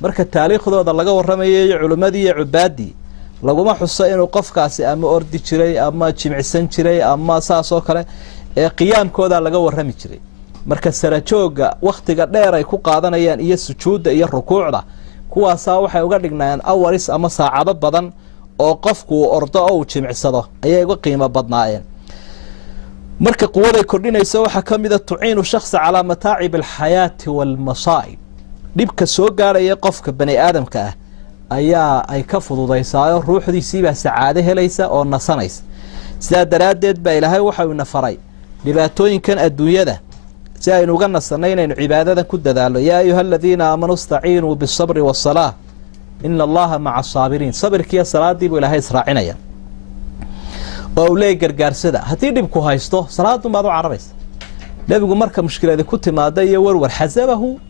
marka taariikhdooda laga waramayo culimadii iyo cubaadii laguma xuso inuu qofkaasi ama ordi jiray ama jimicsan jiray ama saasoo kale ee qiyaamkooda laga warami jiray marka sarajooga waqtiga dheer ay ku qaadanayaan iyo sujuuda iyo rukuucda kuwaas waxay uga dhignayaan awaris ama saacado badan oo qofku ordo oo jimicsado ayay uga qiimo badnaayeen marka quwada kordhinaysa waxa kamida tuciinu shakhsi ala mataa'ib alhayaati wal masaa'ib dibka soo gaaraya qofka bani aadamka ah ayaa ay ka fududaysaa ruuxdiisiiba saacado helaysa oo nasanaysa sida daraadeed baa ilaahay waxa uu nafaray dhibaatooyinkan adduunyada si aynu uga nasanayno cibaadada ku dadaalo yaa ayyuhalladheena aamanu istaciinu bis-sabri was-salaah inna allaha ma'a as-saabiriin sabirkiya salaadii buu ilaahay israacinaya oo uu leeyahay gargaarsada hadii dhibku haysto salaadu maad u carabaysa nabigu marka mushkilada ku timaada iyo warwar xasabahu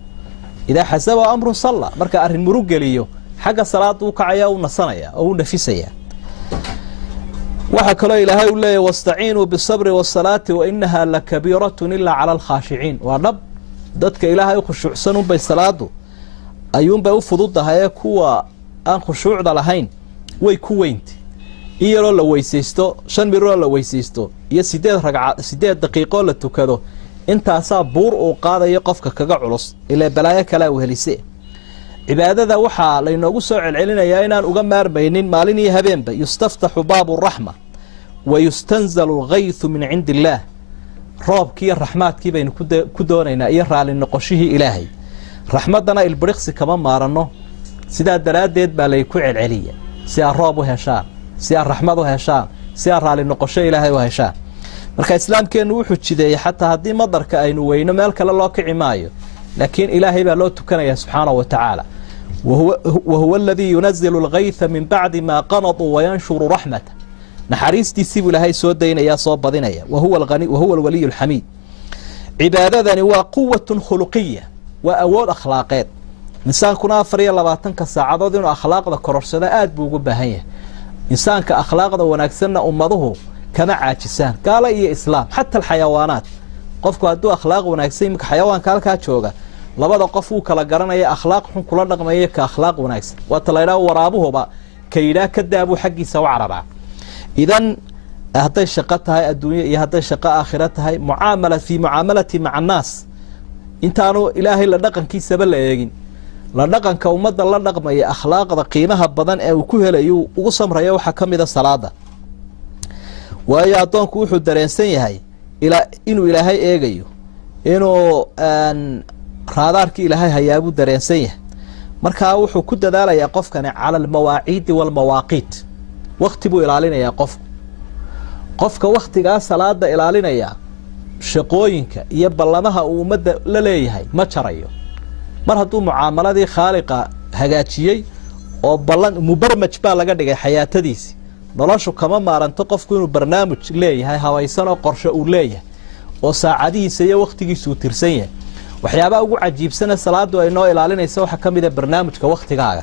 ida xasaba amru salla marka arin murug geliyo xaga salaadu uu kacaya uu nasanaya oo uu nafisaya waxa kale ilaahay uu leeyahay wastaciinu bis-sabri was-salaati wa innaha lakabiratun illa 'ala al-khashi'in wa dab dadka ilaahay khushuucsan bay salaadu ayuunba u fududahay kuwa aan khushuucda lahayn way ku weynti iyadoo la weysaysto 5 miro la weysaysto iyo 8 daqiiqo la tukado intaasaa buur uu qaadayo qofka kaga culus ilaa balaayo kale uu helisay cibaadada waxa la inoogu soo celcelinayaa inaan uga maarmaynin maalin iyo habeenba yustaftahu baabu rahma wa yustanzalu al-ghayth min 'indi Allah roobkii rahmaadkii baynu ku doonaynaa iyo raali noqoshihii ilaahay rahmadana ilbiriqsi kama maarano sida daraadeed baa lay ku celceliya si roob u heshaan si rahmad u heshaan si raali noqosho ilaahay u heshaan marka islaamkeenu wuxuu jideeyay xataa hadii madarka aynu weyno meel kale loo kici maayo laakiin ilaahay baa loo tukanaya subxaanahu wa ta'ala وهو الذي ينزل الغيث من بعد ما قنطوا وينشر رحمته نحريستي سيب لهي سودين يا صوب بدينيا وهو الغني وهو الولي الحميد عبادتنا وقوة خلقية وأول أخلاقات إنسان كنا فريا لباتنك الساعات دون أخلاق ذا كرسنا آد بوجبهية إنسان كأخلاق ذا ونكسرنا أمضه كما عاجسان قال إيه إسلام حتى الحيوانات قفكوا هدو أخلاق ونكسين حيوان كالكاتشوغا labada qof uu kala garanaya akhlaaq xun kula dhaqmaya ka akhlaaq wanaagsan waa talaayada waraabuhuba kayda ka daabu xaqiisa u caraba idan haday shaqo tahay adduunyo iyo haday shaqo aakhirad tahay muaamalati ma'a naas intaanu ilaahay la dhaqankiisa la eegin la dhaqanka umada la dhaqmaya akhlaaqda qiimaha badan ee uu ku helayo ugu samrayo waxa kamida salaada waayo adoonku wuxuu dareensan yahay inuu ilaahay eegayo inuu raadaarkii ilaahay hayaabu dareensan yahay marka wuxuu ku dadaalayaa qofkani cala almawaaciid wal mawaaqiit waqti buu ilaalinayaa qof qofka waqtigaa salaada ilaalinaya shaqooyinka iyo ballamaha uu ummadda la leeyahay ma jarayo mar hadduu mucaamaladii khaaliqa hagaajiyey oo ballan mubarmaj baa laga dhigay xayaatadiisi noloshu kama maaranto qofku inuu barnaamij leeyahay hawaysan oo qorshe uu leeyahay oo saacadihiisa iyo waqtigiisu tirsan yahay waxyaabaha ugu cajiibsana salaadu ay noo ilaalinayso waxa ka mid ah barnaamijka waqtigaaga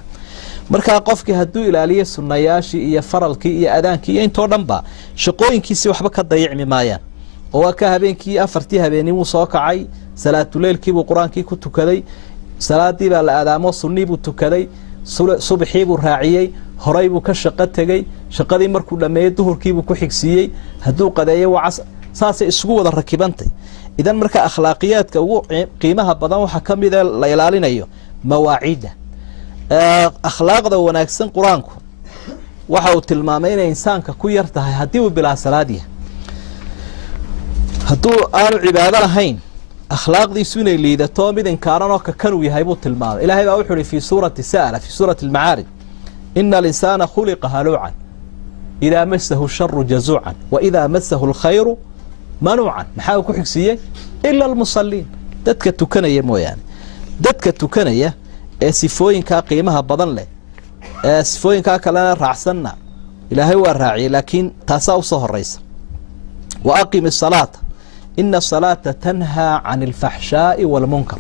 markaa qofkii hadduu ilaaliyo sunnayaashii iyo faralkii iyo adaankii iyo intoo dhanba shaqooyinkiisii waxba ka dayicmi maayaan oo waa ka habeenkii 4 habeenimuu soo kacay salaatuleylkiibuu qur-aankii ku tukaday salaadii baa la aadaamo sunniibuu tukaday subaxiibuu raaciyey horay buu ka shaqo tegey shaqadii markuu dhammeeyey duhurkiibuu ku xigsiiyey hadduu qadeeyo wacas saasay isugu wada rakibantay idan marka akhlaaqiyaadka ugu qiimaha badan waxaa ka mid ah la ilaalinayo mawaaciida akhlaaqda wanaagsan qur-aanku waxa uu tilmaamay inay insaanka ku yar tahay haddii uu bilaa salaad yahay hadduu aanu cibaado lahayn akhlaaqdiisu inay liidato mid inkaaran oo kakanuu yahay buu tilmaamay ilaahay baa wuxuu yidhi fii suurati sa'ala fii suurati almacaarij ina alinsaana khuliqa haluucan idaa masahu sharu jazuucan wa idaa masahu alkhayru manuucan maxaa uu ku xigsiiyey ila almusalliin dadka tukanaya mooyaane dadka tukanaya ee sifooyinkaa qiimaha badan leh ee sifooyinkaa kalena raacsanna ilaahay waa raaciyey laakiin taasaa usoo horaysa wa aqimi asalaata ina asalaata tanhaa can alfaxshaa'i waalmunkar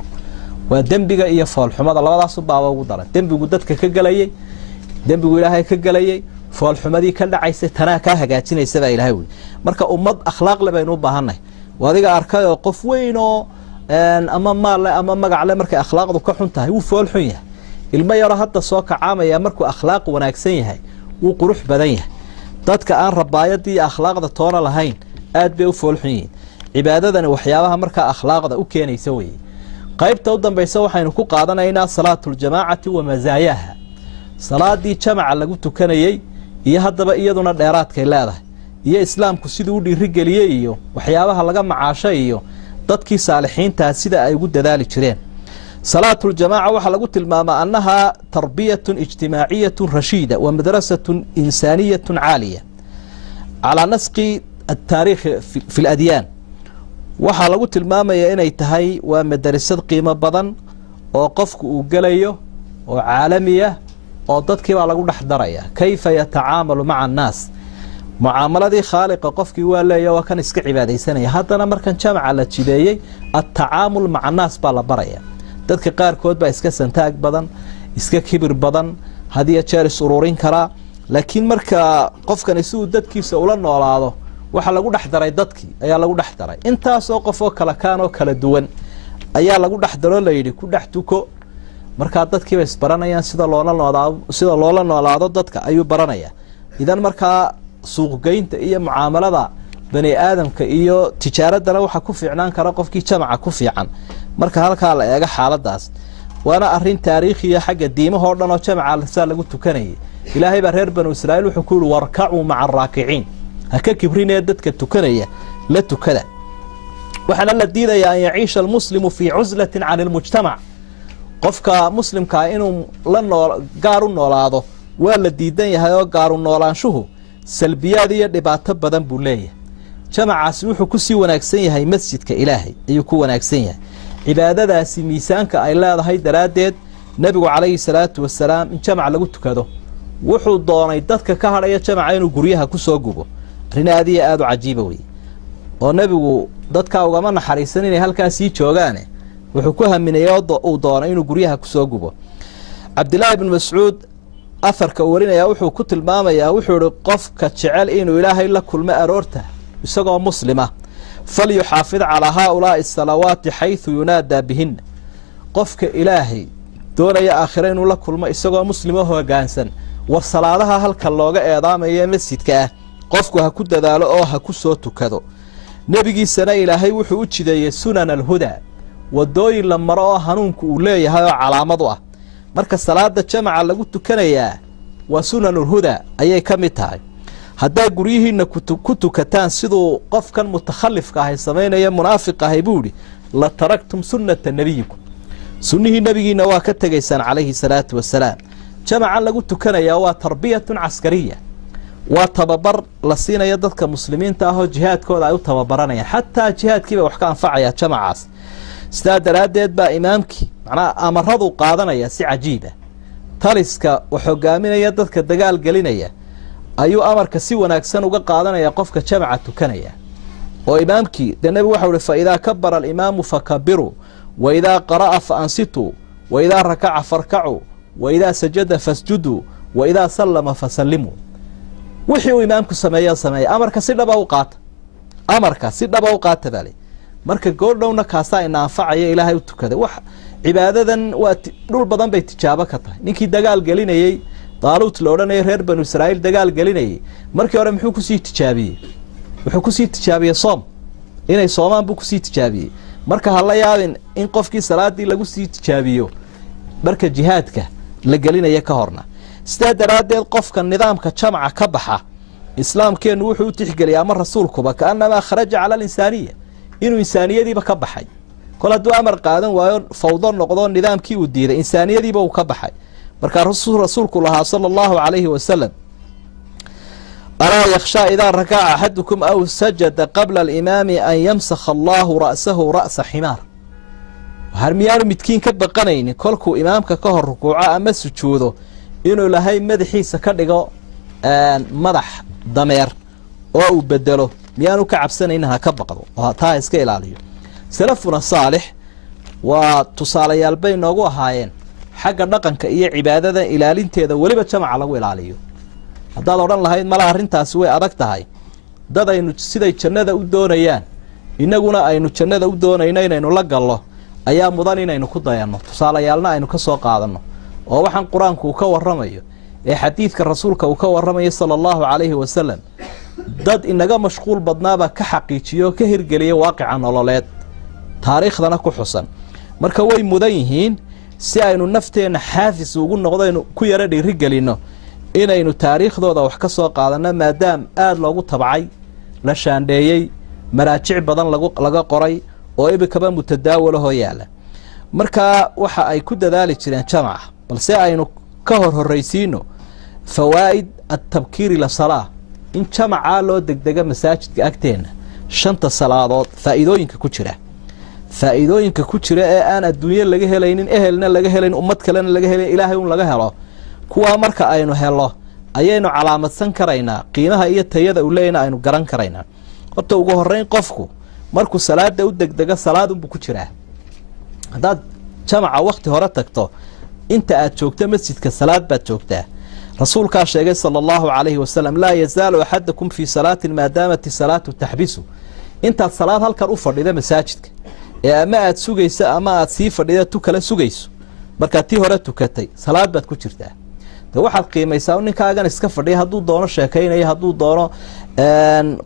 waa dembiga iyo foolxumada labadaasu baaba ugu daran dembigu dadka ka gelayey dembigu ilaahay ka gelayey foolxumadii ka dhacaysay tanaa kaa hagaajinaysa baa ilaahay weli marka ummad akhlaaq le baynu u baahannahay waa adiga arkay oo qof weyn oo ama maal leh ama magac leh markay akhlaaqdu ka xun tahay wuu foolxun yahay ilmo yaro hadda soo kacaamaya markuu akhlaaq wanaagsan yahay wuu qurux badan yahay dadka aan rabaayadii iyo akhlaaqda toona lahayn aad bay u foolxun yihiin cibaadadani waxyaabaha markaa akhlaaqda u keenaysa weeye qaybta u dambaysa waxaynu ku qaadanaynaa salaatuljamaacati wa masaayaha salaadii jamaca lagu tukanayey iyo haddaba iyaduna dheeraadkay leedahay iyo islaamku siduu u dhiirigeliyey iyo waxyaabaha laga macaashay iyo dadkii saalixiintaa sida ay ugu dadaali jireen salaatuljamaaca waxaa lagu tilmaamaa annahaa tarbiyatun ijtimaaciyatun rashiida wa madrasatun insaaniyatun caaliya calaa nasqi ataariikhi fi ladyaan waxaa lagu tilmaamayaa inay tahay waa madarasad qiimo badan oo qofku uu gelayo oo caalamiya oo dadkiibaa lagu dhex daraya kayfa yatacaamalu maca annaas mucaamaladii khaaliqa qofkii waa leeya waa kan iska cibaadaysanaya haddana markan jamaca la jideeyey atacaamul maca annaas baa la baraya dadka qaarkood baa iska santaag badan iska kibir badan hadiyo jeer is ururin karaa laakiin marka qofkani si uu dadkiisa ula noolaado waxa lagu dhex daray dadkii ayaa lagu dhex daray intaasoo qofoo kala kaanoo kala duwan ayaa lagu dhex daroo layidhi ku dhex tuko markaa dadkiiba isbaranayaan sida loola noolaado dadka ayuu baranaya idan markaa suuqgeynta iyo mucaamalada bani aadamka iyo tijaaradana waxa ku fiicnaan kara qofkii jamaca ku fiican marka halkaa la eego xaaladaas waana arin taariikhiya xagga diimahoo dhan oo jamaca saa lagu tukanayay ilaahay baa reer banu israa'iil wuxuu ku yidhi warkacuu maca araakiciin ha ka kibrinee dadka tukanaya la tukada waxaana la diidayaa an yaciisha almuslimu fii cuslatin can almujtamac qofka muslimkaa inuu gaar u noolaado waa la diidan yahay oo gaaru noolaanshuhu salbiyaad iyo dhibaato badan buu leeyahay jamacaasi wuxuu ku sii wanaagsan yahay masjidka ilaahay ayuu ku wanaagsan yahay cibaadadaasi miisaanka ay leedahay daraaddeed nebigu calayhi salaatu wasalaam in jamac lagu tukado wuxuu doonay dadka ka hadhaya jamaca inuu guryaha ku soo gubo arrin aad iyo aad u cajiiba wey oo nebigu dadkaa ugama naxariisan inay halkaa sii joogaane wuxuu ku haminayay uu doonay inuu guryaha ku soo gubo cabdillaahi ibnu mascuud afarka uu warinayaa wuxuu ku tilmaamayaa wuxuu ihi qofka jecel inuu ilaahay la kulmo aroorta isagoo muslima falyuxaafid calaa haaulaa'i asalawaati xaysu yunaadaa bihinna qofka ilaahay doonaya aakhire inuu la kulmo isagoo muslimo hoggaansan war salaadaha halka looga eedaamayo masjidka ah qofku ha ku dadaalo oo ha ku soo tukado nebigiisana ilaahay wuxuu u jideeyey sunan alhudaa wadooyin la maro oo hanuunku uu leeyahay oo calaamad u ah marka salaada jamaca lagu tukanayaa waa sunanulhudaa ayay ka mid tahay haddaa guryihiinna ku tukataan siduu qofkan mutakhallifka ahay samaynaya munaafiq ahay buu idhi la taragtum sunnata nebiyikum sunnihii nebigiinna waa ka tegaysaan calayhi salaatu wasalaam jamacan lagu tukanayaa waa tarbiyatun caskariya وتببر لسينا يدك مسلمين تاهو جهاد كود أو تببرنا حتى جهاد كيف وحكان فعيا جماعة استاد رادد با إمامك معناه أمرضوا قادنا يا سي عجيبة تالسك وحقامنا يدك الدجال قلنا أيو أمر كسي وناكسن وقا قادنا يا قفك جماعة كنيا وإمامك النبي وحول فإذا كبر الإمام فكبروا وإذا قرأ فأنصتوا وإذا ركع فاركعوا وإذا سجد فاسجدوا وإذا سلم فسلموا وحيو إمامك سمايا أمرك سيدنا بوقات أمرك سيدنا بوقات ذلك marka goordhowna kaasa in anfacaya ilaahay u tukada wax cibaadadan waa dhul badan bay tijaabo ka tahay ninkii dagaal gelinayay Taalut la oranay reer Banu Israa'iil dagaal gelinayay markii hore muxuu ku sii tijaabiyay soom inay soomaan buu ku sii tijaabiyay marka hala yaabin in qofkii salaadii lagu sii tijaabiyo marka jihaadka la gelinaya ka horna sidaa daraadeed qofka nidaamka jamca ka baxa islaamkeenu wuxuu tixgeliyay ama rasuulkuba kaanama kharaja ala al-insaaniyya inuu insaaniyadiiba ka baxay kol hadduu amar qaadan waayo fawdo noqdo nidaamkii uu diiday insaaniyadiiba uu ka baxay marka rasuulku lahaa sallallahu alayhi wa sallam ألا يخشى إذا ركع أحدكم أو سجد قبل الإمام أن يمسخ الله رأسه رأس حمار هرميان متكين كبقنين كلكو إمامك كهر ركوعا أما سجوده إنه لهي مدحي سكردقو مدح ضمير أو بدله ميانو كعبسنا إنها كبقضو وها اسكا إلاليو سلفنا الصالح وتصالي البين نوغو هايين حق النقن كإيه عبادة إلالين تيدا ولبا جمع لغو إلاليو haddaad odhan lahayd malaha arrintaasi way adag tahay dad aynu siday jannada u doonayaan inaguna aynu jannada u doonayno inaynu la gallo ayaa mudan inaynu ku dayanno tusaalayaalna aynu ka soo qaadanno oo waxaan quraanku uu ka warramayo ee xadiidka rasuulka uu ka warramayo sallallahu alayhi wa sallam dad inaga mashquul badnaaba ka xaqiijiyo ka hirgeliyo waaqica nololeed taariikhdana ku xusan marka way mudan yihiin si aynu nafteena xaafis ugu noqdayno ku yara dhiirigelino inaynu taariikhdooda wax ka soo qaadana maadaam aad loogu tabcay la shaandheeyay maraajic badan laga qoray oo ibikaba mutadaawalaho yaala marka waxa ay ku dadaali jireen jamaca balse aynu ka horreysiino fawaa'id at-tabkiir ila salah in jamaca loo degdega masaajidka agteena shanta salaadood faa'iidooyinka ku jira ee aan adduunyo laga helaynin ehelna laga helayn ummad kalena laga helayn ilaahay un laga helo kuwa marka aynu helo ayaynu calaamadsan karaynaa qiimaha iyo tayada uu leeyahay aynu garan karaynaa horta ugu horeyn qofku markuu salaada u degdega salaad uu ku jiraa hadaad jamaca waqti hore tagto inta aad joogto masjidka salaad baad joogtaa rasuulka sheegay sallallahu alayhi wa sallam la yazaalu ahadukum fi salaatin ma daamat salatu tahbisu inta salaad halkan u fadhida masaajidka ee ama aad sugayso ama aad sii fadhida tu kala sugayso marka tii hore tukatay salaad baad ku jirtaa waxaad qiimaysaa ninkaagan iska fadhiya hadduu doono sheekaynayo hadduu doono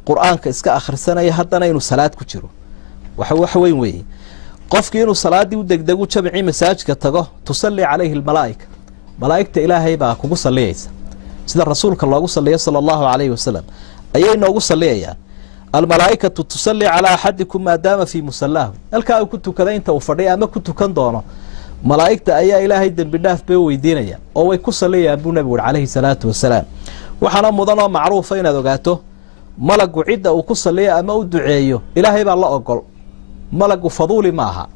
quraanka iska akhrisanaya haddana inuu salaad ku jiro wax weyn weeye qofkii inuu salaadii u degdego jamci masaajidka tago tusalli calayhi almalaa'ika malaa'ikta ilaahay baa kugu salliyaysa sida rasuulka loogu salliyo sallallahu alayhi wasallam ayay noogu salliyayaan almalaa'ikatu tusalli calaa axadikum maadaama fii musallahu halkaa uu ku tukada inta uu fadhiya ama ku tukan doono malaa'ikta ayaa ilaahay dambi dhaaf bay weydiinayaan oo way ku saliyaan buu nabiga calayhi salaatu wasalaam waxaana mudan oo macruuf inaad ogaato malagu cidda uu ku saliyo ama u duceeyo ilaahay baa la ogol malagu faduuli maaha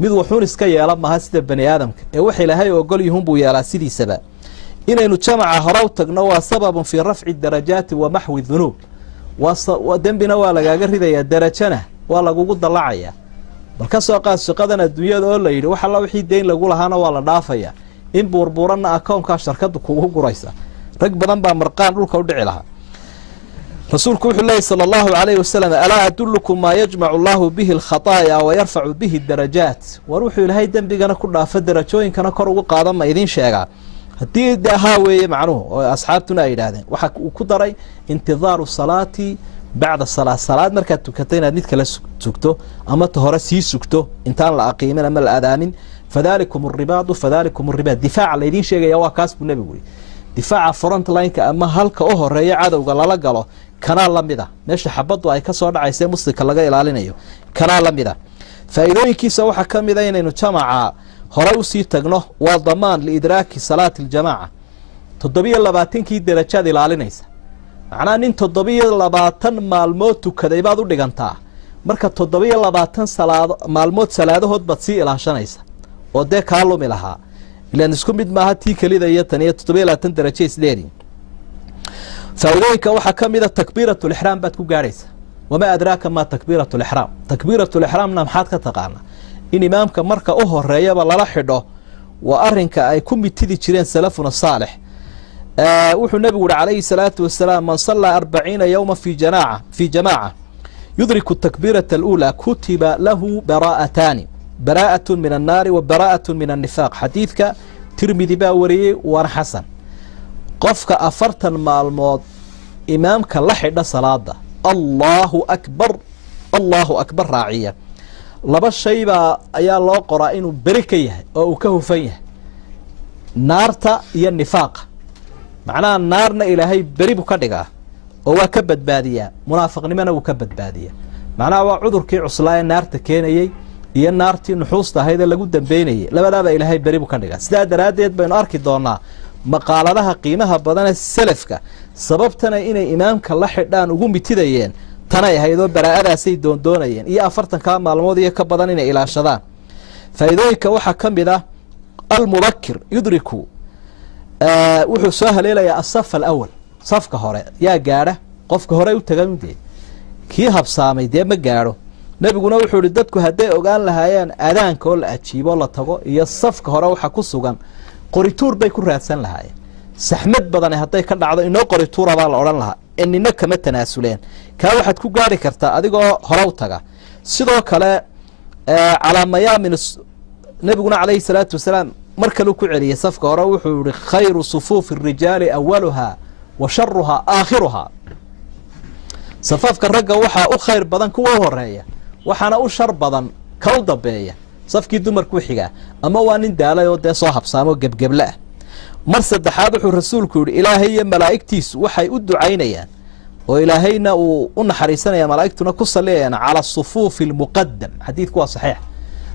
mid wuxuun iska yeela maaha sida bani aadamka ee wax ilaahay ogol yihiin buu yeelaa sidiisaba inaynu jamaca hore u tagno waa sababun fi rafci darajaati wa mahwi dhunuub waa dambina waa lagaaga ridayaa darajana waa lagugu dalacayaa bal ka soo qaad shaqadan adduunyada oo la yiri waxa la wixii deyn lagu lahaana waa la dhaafaya in burburana akoonka shirkadu kugu guraysa rag badan baa marqaan dhulka u dhici lahaa rasuulku wuxuu leeyahay sallallahu alayhi wasallam ala adullukum ma yajma'u Allahu bihi al-khataaya wa yarfa'u bihi ad-darajaat war wuxuu ilaahay dambigana ku dhaafa darajooyinkana kor ugu qaada ma idin sheegaa hadii daha weeye macnuhu oo asxaabtuna ay yiraahdeen waxa uu ku daray intidaaru salaati bacda salaad markaad tukatay inaad mid kala sugto ama hore sii sugto intaan la aqiimin ama la adaanin fadalikum ar-ribaad difaac leedin sheegaya waa kaas buu nabigu difaaca front line-ka ama halka oo horeeya cadawga lala galo kana lamida meesha xabadu ay ka soo dhacaysay muslimka laga ilaalinayo kana lamida faa'iidooyinkiisa waxa kamid ah inaynu jamaca hore u sii tagno waa damaan li idraaki salaati al-jamaaca 27 darajada ilaalinaysa macnaa nin 7 maalmood tukaday baad u dhigantaa marka 7 maalmood salaadahood baad sii ilaashanaysa oo dee kaa lumi lahaa ilaan isku mid maaha tii kelida iyo tan iyo 7 darajo isleeyihiin faa'iidooyinka waxaa ka mid ah takbiiratul ihraam baad ku gaaraysa wama adraaka ma takbiiratul ihraam takbiiratul ihraamna maxaad ka taqaana in imaamka marka u horeeyaba lala xidho waa arinka ay ku mitidi jireen salafuna saalix wuxuu nabigu yiri calayhi salaatu wasalaam man salla 40 yawma fi jamaaca yudriku takbiirata al-ula kutiba lahu bara'atan bara'atun min an-nar wa bara'atun min an-nifaq hadithka tirmidhi baa wariyay war hasan qofka 40 maalmood imaamka la xidha salaada Allahu akbar raaciya laba shay baa ayaa loo qoraa inuu bari ka yahay oo uu ka hufan yahay naarta iyo nifaaqa macnaha naarna ilaahay bari buu ka dhigaa oo waa ka badbaadiyaa munaafiqnimana wuu ka badbaadiyaa macnaha waa cudurkii cuslaa ee naarta keenayay iyo naartii nuxuusta ahayd ee lagu dambeynayay labadaaba ilaahay bari buu ka dhigaa sidaa daraadeed baynu arki doonaa maqaaladaha qiimaha badan ee salafka sababtana inay imaamka la xidhaan ugu mitidayeen tanay ahaydoo baraa'adaasay doondoonayeen iyo 40 maalmood iyo ka badan inay ilaashadaan faa'iidooyinka waxaa ka mid ah almudakir yudriku wuxuu soo haleelayaa asaf alawal safka hore yaa gaadha qofka hore u tagan dee kii habsaamay dee ma gaadho nabiguna wuxuu yidhi dadku hadday ogaan lahaayeen aadaanka oo la ajiibo la tago iyo safka hore waxa ku sugan qorituur bay ku raadsan lahaayeen saxmad badan hadday ka dhacdo inoo qorituura baa la odhan lahaa inina kama tanaasuleen kaa waxaad ku gaari kartaa adigoo hore u taga sidoo kale calaamayaamin nabiguna calayhi salaatu wasalaam mar kale ku celiyay safka hore wuxuu yidhi khayru sufuufi rijaali awaluhaa wa sharuhaa aakhiruhaa safafka ragga waxaa u khayr badan kuwa horeeya waxaana u shar badan ka u dambeeya safkii dumarku xigaa ama waa nin daalay oo dee soo habsaamo gebgeble ah mar saddexaad wuxuu rasuulku yidhi ilaahay iyo malaa'igtiisu waxay u ducaynayaan oo ilaahayna uu u naxariisanaya malaa'igtuna ku saliyayaan cala sufuufi almuqaddam xadiidku waa saxiix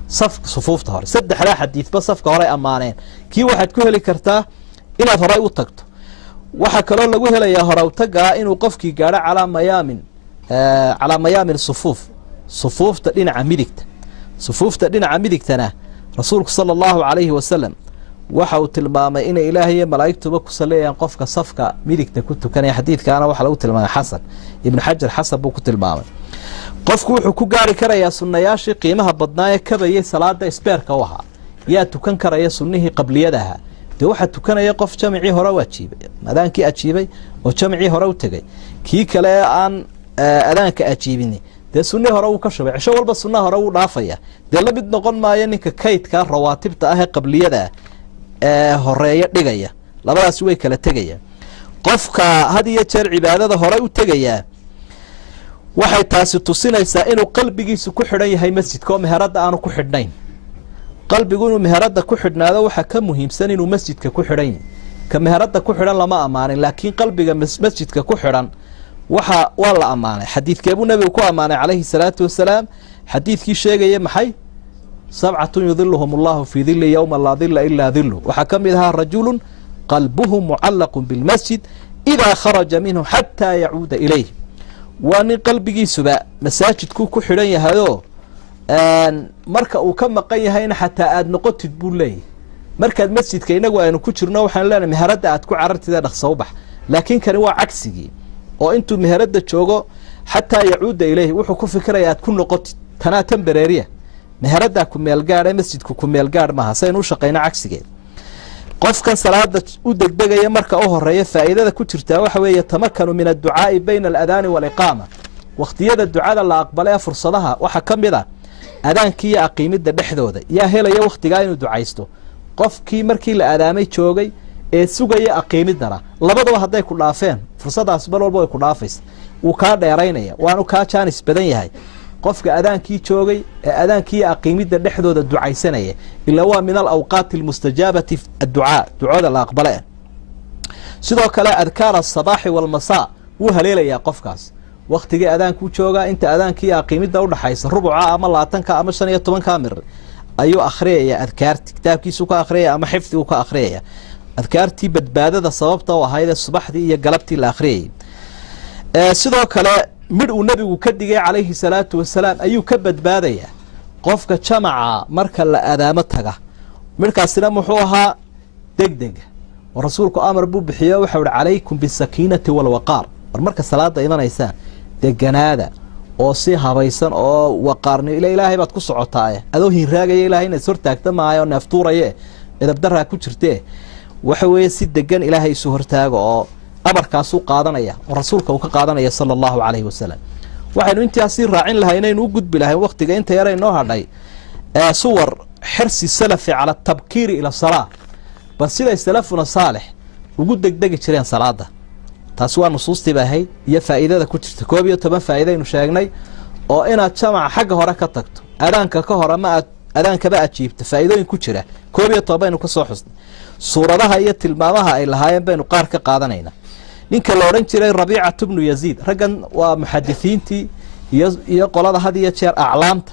safka sufuufta hore saddexdaa xadiidba safka hore ammaaneen kii waxaad ku heli kartaa inaad horay u tagto waxaa kaloo lagu helayaa hore u tagaa inuu qofkii gaadho calaa mayaamin sufuufta dhinaca midigta sufuufta dhinaca midigtana rasuulku sala allahu calayhi wasalam waxa uu tilmaamay inay ilaahay iyo malaa'igtuba ku saleeyaan qofka safka midigta ku tukanaya xadiidkaana waxa lagu tilmaamay xasan ibn xajar xasan buu ku tilmaamay qofku wuxuu ku gaari karayaa sunnayaashii qiimaha badnaa ee kabayay salaada isbeerka u ahaa yaa tukan karaya sunnihii qabliyadaha dee waxaa tukanaya qof jamcii hore u ajiibay adaankii ajiibay oo jamcii hore u tegay kii kale ee aan adaanka ajiibin dee sunni hore uu ka shubay cisho walba sunnaha hore uu dhaafaya dee la mid noqon maayo ninka kaydka rawaatibta ah ee qabliyada horeeya dhigaya labadaas way kala tegayaan qofka had iyo jeer cibaadada hore u tegaya waxay taasi tusinaysaa inuu qalbigiisu ku xidhan yahay masjidka oo meherada aanu ku xidhnayn qalbigu inuu meherada ku xidhnaado waxa ka muhiimsan inuu masjidka ku xidhan yahay ka meherada ku xidhan lama amaanin laakiin qalbiga masjidka ku xidhan waa la ammaanay xadiidkeebuu nabigu ku ammaanay calayhi salaatu wasalaam xadiidkii sheegaya maxay 7 yudhiluhum allahu fii dhilli yowma laa dhilla ilaa dhillu waxaa ka mid ahaa rajulun qalbuhu mucallaqun bilmasjid idaa kharaja minhu xataa yacuuda ilayh waa nin qalbigiisuba masaajidkuu ku xidhan yahayoo marka uu ka maqan yahayna xataa aada noqotid buu leeyahy markaad masjidka inagu aynu ku jirno waxaanu leenahay meherada aad ku carartida dhaqsa u bax laakiin kani waa cagsigii oo intuu meherada joogo xataa yacuuda ilayh wuxuu ku fikiraya aad ku noqotid tanaa tan bereeriya meheradaa ku meelgaadh ee masjidku ku meelgaadh maaha saynu u shaqayno cagsigeed qofkan salaada u degdegaya marka u horeeya faa'iidada ku jirtaa waxa weeye tamakanu min adducaa'i bayna aladaani waaliqaama waqtiyada ducada la aqbalay fursadaha waxaa ka mid a adaankii iyo aqiimidda dhexdooda yaa helaya wakhtigaa inuu ducaysto qofkii markii la adaamay joogay ee sugaya aqiimiddana labadaba hadday ku dhaafeen fursadaas bal walba way ku dhaafaysa wuu kaa dheeraynaya waanu kaa jaanis badan yahay qofka adaankii joogay ee adaankii aqiimidda dhexdooda ducaysanaya ilaa waa min alawqaati almustajaabati adducaa ducooda la aqbale sidoo kale adkaar asabaaxi walmasaa wuu haleelayaa qofkaas waktigii adaankuu joogaa inta adaankii aqiimidda udhaxaysa rubuca ama 20 ama 15 mir ayuu akhriyaya adkaarti kitaabkiisu ka akhriyaya ama xifdigu ka akhriyaya adkaartii badbaadada sababta u ahayd subaxdii iyo galabtii la akhriyay sidoo kale mid uu nabigu ka digay calayhi salaatu wasalaam ayuu ka badbaadaya qofka jamaca marka la adaamo taga midkaasina muxuu ahaa degdeg oo rasuulku amar buu bixiyo waxa uu calaykum bisakiinati wal waqaar war marka salaada imanaysa deganaada oo si habaysan oo waqaarni ilaahay baad ku socotaa adoo hinraagay ilaahayna soo taagta maayo neeftuuraye edab daraa ku jirtee waxa weeye si degan ilaahay soo hortaago oo amarkaas uu qaadanaya oo rasuulka uu ka qaadanaya sallallahu alayhi wasallam waxaynu intaasi raacin lahayn u gudbi lahayn waqtiga inta yar inoo hadhay suwar xirsi salafi ala tabkiir ila salat bas sida salafuna saalix ugu degdegi jireen salaada taas waa nusuustii baahay iyo faa'iidada ku jirta 12 faa'iido aynu sheegnay oo inaad jamac xagga hore ka tagto adaanka ka hore ma adaanka ba ajiibta faa'iidooyin ku jira 12 baynu ka soo xusnay suuradaha iyo tilmaamaha ay lahaayeen baynu qaar ka qaadanayna ninka la oran jiray Rabiica ibn Yazid ragan waa muhaddisiintii iyo qolada hadiya jeer aclaamta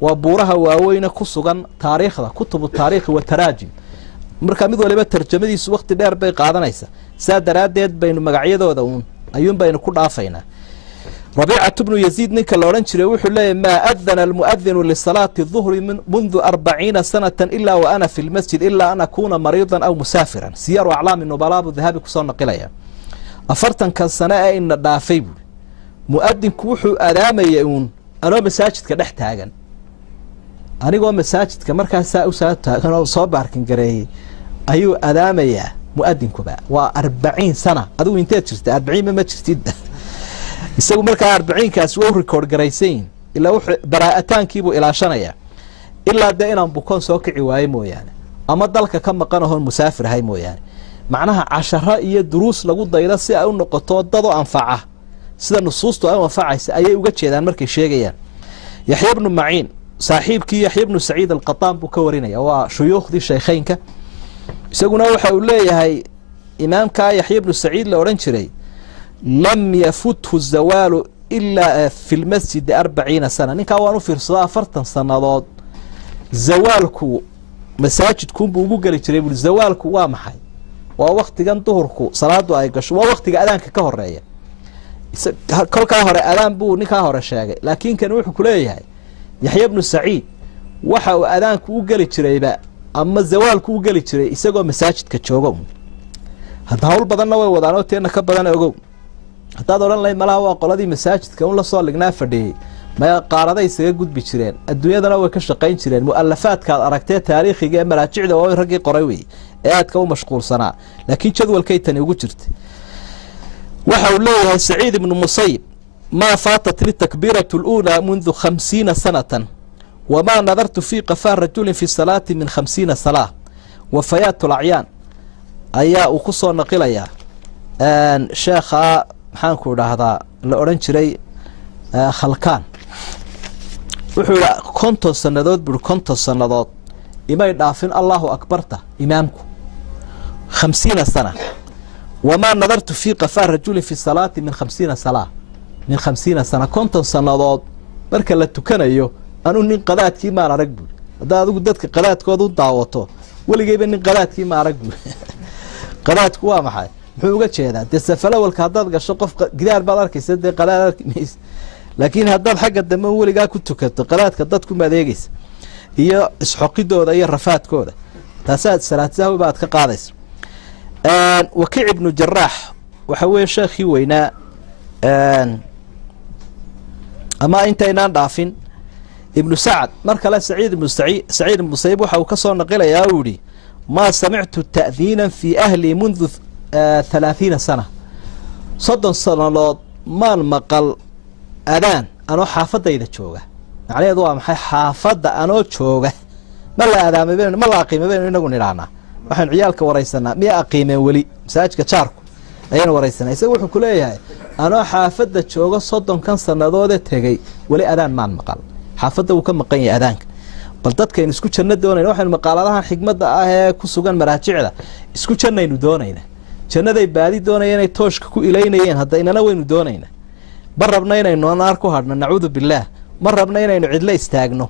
waa buuraha waaweyn ku sugan taariikhda kutubu taariikh wa taraajim marka mid waliba tarjumadiisu waqti dheer bay qaadanaysa saadaradeed baynu magacyadooda ayuun baynu ku dhaafaynaa ربيعة بن يزيد نك لورن جري وحو لي ما أذن المؤذن لصلاة الظهر منذ 40 سنة إلا وأنا في المسجد إلا أن أكون مريضا أو مسافرا سير أعلام النبلاء بالذهاب كسر نقليا أفرتن كان سنة إن دافيب مؤذن كوحو أدامي يؤون أنا مساجد كدحت هاجن أنا جوا مساجد كمركز ساعة كانوا صابر كن جري أيو أدامي مؤذن كبا و40 سنة أدو أنت تشرت 40 ما تشرت isagu markaa 40 kaas wuu record garaysayn ilaa baraa'ataankiibu ilaashanaya ilaa de inaan bukoon soo kici waayay mooyaan ama dalka ka maqan oo musaafir hay mooyaan macnaha 10 iyo duruus lagu dayda si ay u noqoto dad oo anfaca sida nusuustu ay anfacaysa ayay uga jeedaan markay sheegayaan Yahya ibn Ma'in saaxiibkii Yahya ibn Sa'id al-Qattan buu ka warinaya waa shuyuukhdii sheekhaynka isaguna waxa uu leeyahay imaamka Yahya ibn Sa'id la oran jiray لم يفوته الزوال إلا في المسجد 40 سنة نكا وانو في رصدا 40 سنة زوالكو مساجدكم بوغو غلي جري زوالكو waa maxay waa waqtigan duhurku salaadu ay gasho waa waqtiga aadaanka ka horeeya kolka hore aadaan buu ninka hore sheegay laakiin kan wuxuu ku leeyahay Yahya ibn Sa'id waxa uu aadaanku u gali jirayba ama zawaalku u gali jiray isagoo masaajidka jooga hadda hawl badanna way wadaanoo teena ka badan ogow hadaad oran lay malaha waa qoladii masaajidka uu la soo lignaa fadhiyay ma qaaraday isaga gudbi jireen adduunyadana way ka shaqayn jireen muallafaadka aragtay taariikhiga ee maraajicda oo ragii qoray way ee aad ka u mashquulsanaa laakiin jadwalkay tani ugu jirtay waxa uu leeyahay Saciid ibn Musayyib ma faatat li takbiratu al-ula منذ 50 سنة وما نظرت في قفا رجل في الصلاة من 50 صلاة وفيات الأعيان أيا وقصوا نقليا شيخ maxaan ku dhaahdaa la oran jiray khalkaan wuxuu konton sanadood imay dhaafin Allahu akbarta imaamku 50 sana wama nadartu fi qafa rajul fi salati min 50 salah min 50 sana konton sanadood marka la tukanayo anu nin qadaadkii ma arag buu hada adigu dadka qadaadkooda u daawato waligeyba nin qadaadkii ma arag buu qadaadku waa maxay muxuu uga jeedaa desafala walka hadaad gasho qof gidaar baad arkaysa de qadaad laakiin hadaad xagga dambe waligaa ku tukato qadaadka dadku ma adeegaysa iyo isxoqidooda iyo rafaadkooda taasaad salaataha baad ka qaadayso Waki' ibn Jarrah waxa weeye sheekhi weynaa ama intaynaan dhaafin ibn Sa'd marka la Saciid ibn Musayyib waxa uu ka soo naqilayaa uu yiri ma sami'tu ta'dhinan fi ahli منذ 30 سنة صدن سنة ما المقل أذان أنا حافظ إذا شوجه عليه ضوء محي حافظ أنا شوجه ما لا أذان ما بين ما لا قيمة بين نقول نرانا وحن عيالك ورئيسنا مئة قيمة ولي مساجك تشارك أين ورئيسنا يسوي كلية أنا حافظ شوجه صدن كان سنة ضوء تجي ولي أذان ما المقل حافظ وكم مقيم أذانك بلدتك إن سكوت شنة دونين وحن مقالة حكمة كسوجان مراجع سكوت شنة ندونين jannada baadi doonayeen ay tooshka ku ileynayeen hadda inana waynu doonayna barabna inaynu naar ku hadhno nacuudu billaah marabna inaynu cidla istaagno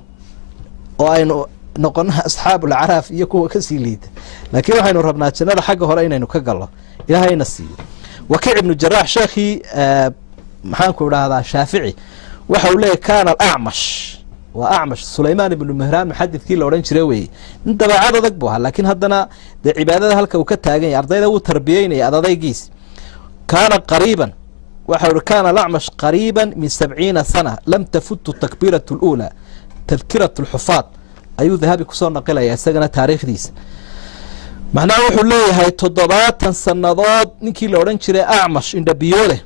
oo aynu noqon asxaabul araf iyo kuwa ka sii liita laakiin waxaynu rabnaa jannada xagga hore inaynu ka galno ilaahayna siiyo Waki' ibn Jarrah sheekhi محانكو هذا شافعي وحوليه كان الأعمش وأعمش سليمان بن مهران محدث كي لورين شروي انت بعد ذكبوها لكن هدنا دي عبادة هلك وكتاغين أرضي ذو تربيين أرضي جيس كان قريبا وحول كان الأعمش قريبا من 70 سنة لم تفت التكبيرة الأولى تذكرة الحفاظ أيو ذهبي كسور نقلة يا سجن تاريخ ديس معناه وحوليه هاي تضبات سنضاد نكي لورين شري أعمش إن بيوله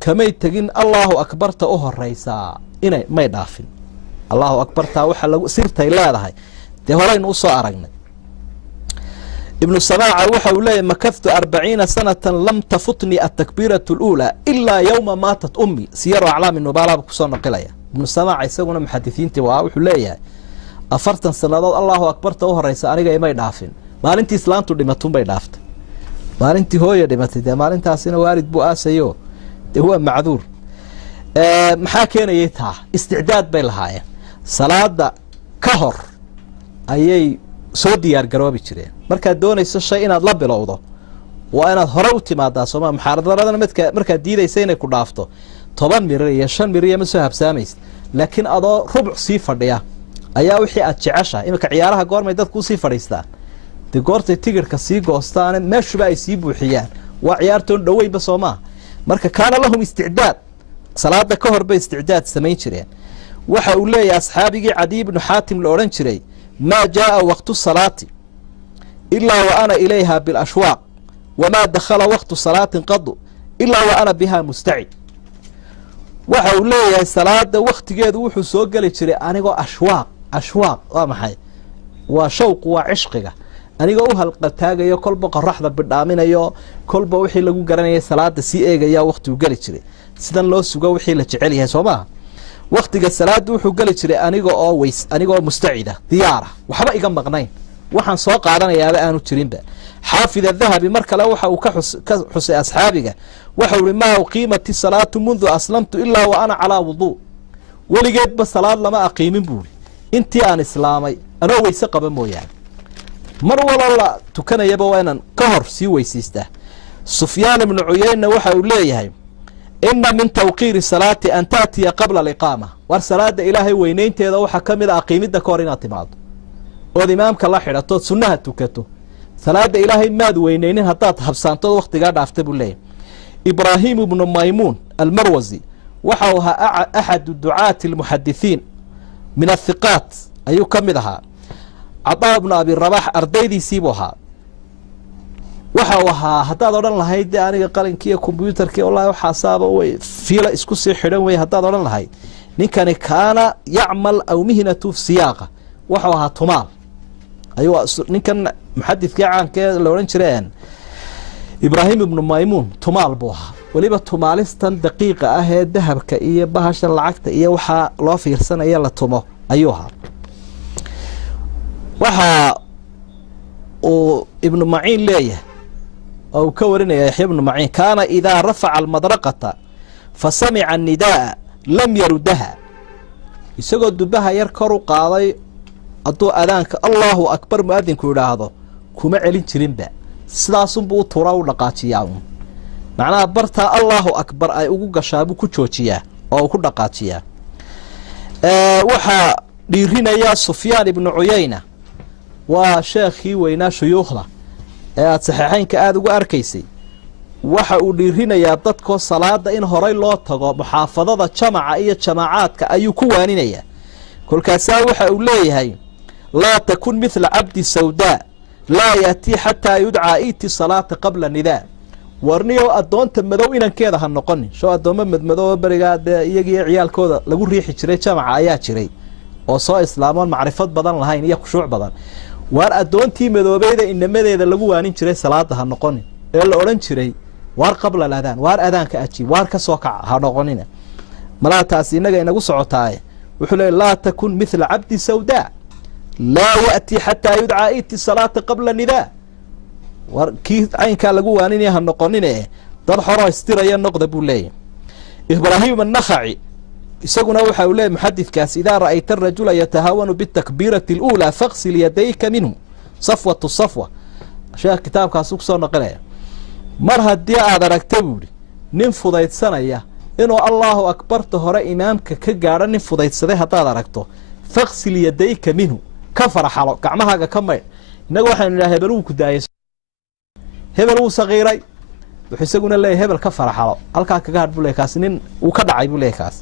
كما يتقين الله أكبر تأوه الرئيسة إنا ما يدافن الله أكبر تأوه لو سرت إلا هاي تهورين أصو أرقنا ابن السماعة وحولي مكثت 40 سنة لم تفطني التكبيرة الأولى إلا يوم ماتت أمي سير أعلام النبالة بكسون نقلية ابن السماعة يساقنا محدثين تواها وحولي أفرتن سنة الله أكبر تأوه الرئيسة أنا ما يدافن مالنتي إسلامتو دمتون بيدافت مالنتي هوية دمتي مالنتي أسينا وارد بؤاسيو هو معذور maxaa keenayay taa isticdaad bay lahaayeen salaada ka hor ayay soo diyaar garoobi jireen markaad doonayso shay inaad la bilowdo waa inaad hore u timaadaa Soomaa muxaadaradana markaad diidayso inay ku dhaafto 10 mirir iyo 5 mirir ma soo habsaamaysid laakiin adoo rubuc sii fadhiya ayaa wixii aad jeceshahay imika ciyaaraha goormay dadku sii fadhiistaan de goortay tigirka sii goostaan meeshuba ay sii buuxiyaan waa ciyaartoon dhaweyba Soomaa marka kaana lahum isticdaad salaada ka hor bay isticdaad sameyn jireen waxa uu leeyahay asxaabigii Cadi ibn Xaatim la oran jiray ma jaa waqtu salaati illa wa ana ilayha bil ashwaq wama dakhala waqtu salaatin qad illa wa ana biha musta'id waxa uu leeyahay salaada waqtigeedu wuxuu soo gali jiray anigoo ashwaaq waa maxay waa shawq waa ishqiga anigoo u halqataagayo kolba qoraxda bidhaaminayo kolba wixii lagu garanayay salaada si eegaya waqti uu gali jiray sidan loo sugo wixii la jecel yahay Soomaa waqtiga salaadu wuxuu gali jiray anigoo musta'ida diyaara waxba iga maqnayn waxaan soo qaadanayaa aanu jirinba xaafid adhahabi mar kale waxa uu ka xusay asxaabiga waxa uu ma qiimati salaatu mundu aslamtu illa wa ana ala wudu waligeed ba salaad lama aqiimin buuri intii aan islaamay anoo weyse qaba mooyaan mar wala tukanayaba waanan ka hor sii weysiistaa Sufyaan ibn Uyayna waxa uu leeyahay inna min tawqir salati an taati qabla al-iqama war salaada ilaahay weyneynteeda waxa kamid ah qiimida ka hor inaad timaado oo imaamka la xirato sunnaha tukato salaada ilaahay maad weyneynin hadaad habsaanto waqtiga dhaafta buu leeyahay Ibrahim ibn Maymun al-Marwazi waxa uu ahaa ahad du'aat al-muhaddithin min al-thiqat ayu kamid aha Ataa ibn Abi Rabah ardaydiisii buu ahaa waxa uu ahaa hadaad oran lahayd aniga qalinkiiyo computerkii wallahi waxa saaba way fiila isku sii xidhan way hadaad oran lahayd ninkani kaana yacmal aw mihnatu siyaqa waxa uu ahaa tumaal ayuu ninkan muhaddithka caanka la oran jiray Ibrahim ibn Maymun tumaal buu ahaa waliba tumaalistan daqiiqa ah ee dahabka iyo bahasha lacagta iyo waxa loo fiirsanaya la tumo ayuu ahaa waxa ابن معين ليه أو كورنا يا يحيى ابن معين كان إذا رفع المدرقة فسمع النداء لم يردها يسقط بها يركر قاضي أدو أذانك الله أكبر مؤذن كل هذا كما علين تريمبا سلاسم بو تراو لقاتياهم معناها برتا الله أكبر أي أوجا شابو كتشوتيا أو كلقاتيا وحا ديرنا يا سفيان بن عيينة وشيخي وينا شيوخنا صحيحين كأد وأركيسي waxa uu dhiirinayaa dadka salaada in horay loo tago muxaafadada jamaca iyo jamacaadka ayuu ku waaninaya kulkaas waxa uu leeyahay la takun mithla abdi sawda la yati hatta yud'a iti salata qabla nidaa warniyo adoonta madow inankeeda ha noqonin soo adooma madmadow barigaad iyagii ciyaalkooda lagu riixi jiray jamaca ayaa jiray oo soo islaamoon macrifad badan lahayn iyo khushuuc badan war adoontii madoobeeda inamadeeda lagu waanin jiray salaada ha noqonin ee la oran jiray war qabla al-adhan war adhanka aji war ka soo kac ha noqonina malaataas inaga inagu socotaay wuxuu leeyahay la takun mithla abdi sawda la yati hatta yud'a iti salata qabla nidaa war ki aynka lagu waaninaya ha noqonina dad xoro istiraya noqda buu leeyahay Ibrahim an-Nakhai isaguna waxa uu leeyahay muhaddithkaas ida ra'ayta ar-rajula yatahawanu bit-takbirati al-ula faghsil yadayka minhu safwatu safwa sheekh kitaabkaas ku soo noqonaya mar haddii aad aragtay buuri nin fudaydsanaya inuu allahu akbarta hore imaamka ka gaadho nin fudaydsaday haddaad aragto faqsil yadayka minhu ka faraxalo gacmahaaga ka maydh innaga waxaynu idhaha hebel wuu ku daayay hebel wuu saqiiray wuxuu isaguna leeyahay hebel ka faraxalo halkaa kaga hadh buu leeyahay kaas nin uu ka dhacay buu leeyahay kaas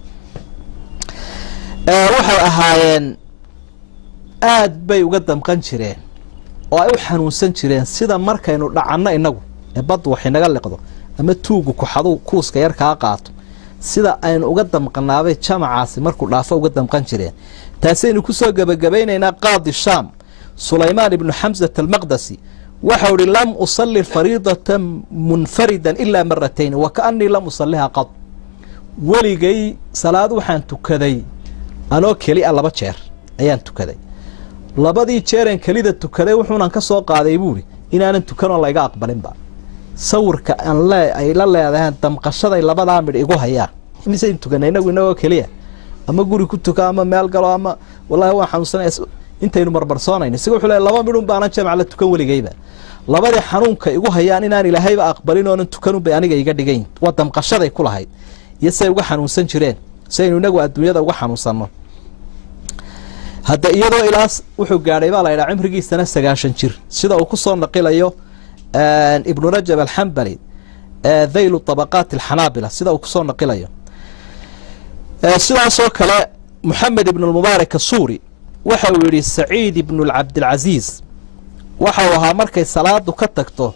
waxay ahaayeen aad bay uga damqan jireen oo ay u xanuunsan jireen sida markaynu dhacanno innagu ee baddu wax inaga liqdo ama tuugu kuxadu kuuska yar kaa qaato sida aynu uga damqanaabay jamacaasi markuu dhaafo uga damqan jireen taasaynu ku soo gabagabaynaynaa qaadi shaam sulaymaan ibnu xamsat almaqdasi waxau ihi lam usalli fariidatan munfaridan ilaa maratayn wa kaanii lam usalliha qad weligay salaad waxaan tukaday anoo keli a 2 jeer ayaan tukaday labadii jeereen kelida tukaday wuxuunan ka soo qaaday buuri inaanan tukanoo layga aqbalinba sawirka aan ay la leedahay damqashaday labadaa midh igu hayaan imisaynu tukanay inagu inagoo keliya ama guri ku tuka ama meel galo ama wallaahi waan xanuunsanaya intaynu marbarsoonayna isaga wuxuu leeyahay 2 midhun baanan jamac la tukan weligayba labadii xanuunka igu hayaan inaan ilaahayba aqbalin oonan tukanun bay aniga iga dhigayn waa damqashaday ku lahayd iyo say uga xanuunsan jireen saynu inagu adduunyada uga xanuunsanno hadda iyadoo ilaas wuxuu gaadhay baa la yidhaha cimrigiisana 90 jir sida uu ku soo naqilayo ibnu rajab alxambali dhaylu طabaqaat alxanaabila sida uu ku soo naqilayo sidaasoo kale moxamed ibnu lmubaarak asuuri waxa uu yidhi saciid ibnu cabdilcaziiz waxau ahaa markay salaadu ka tagto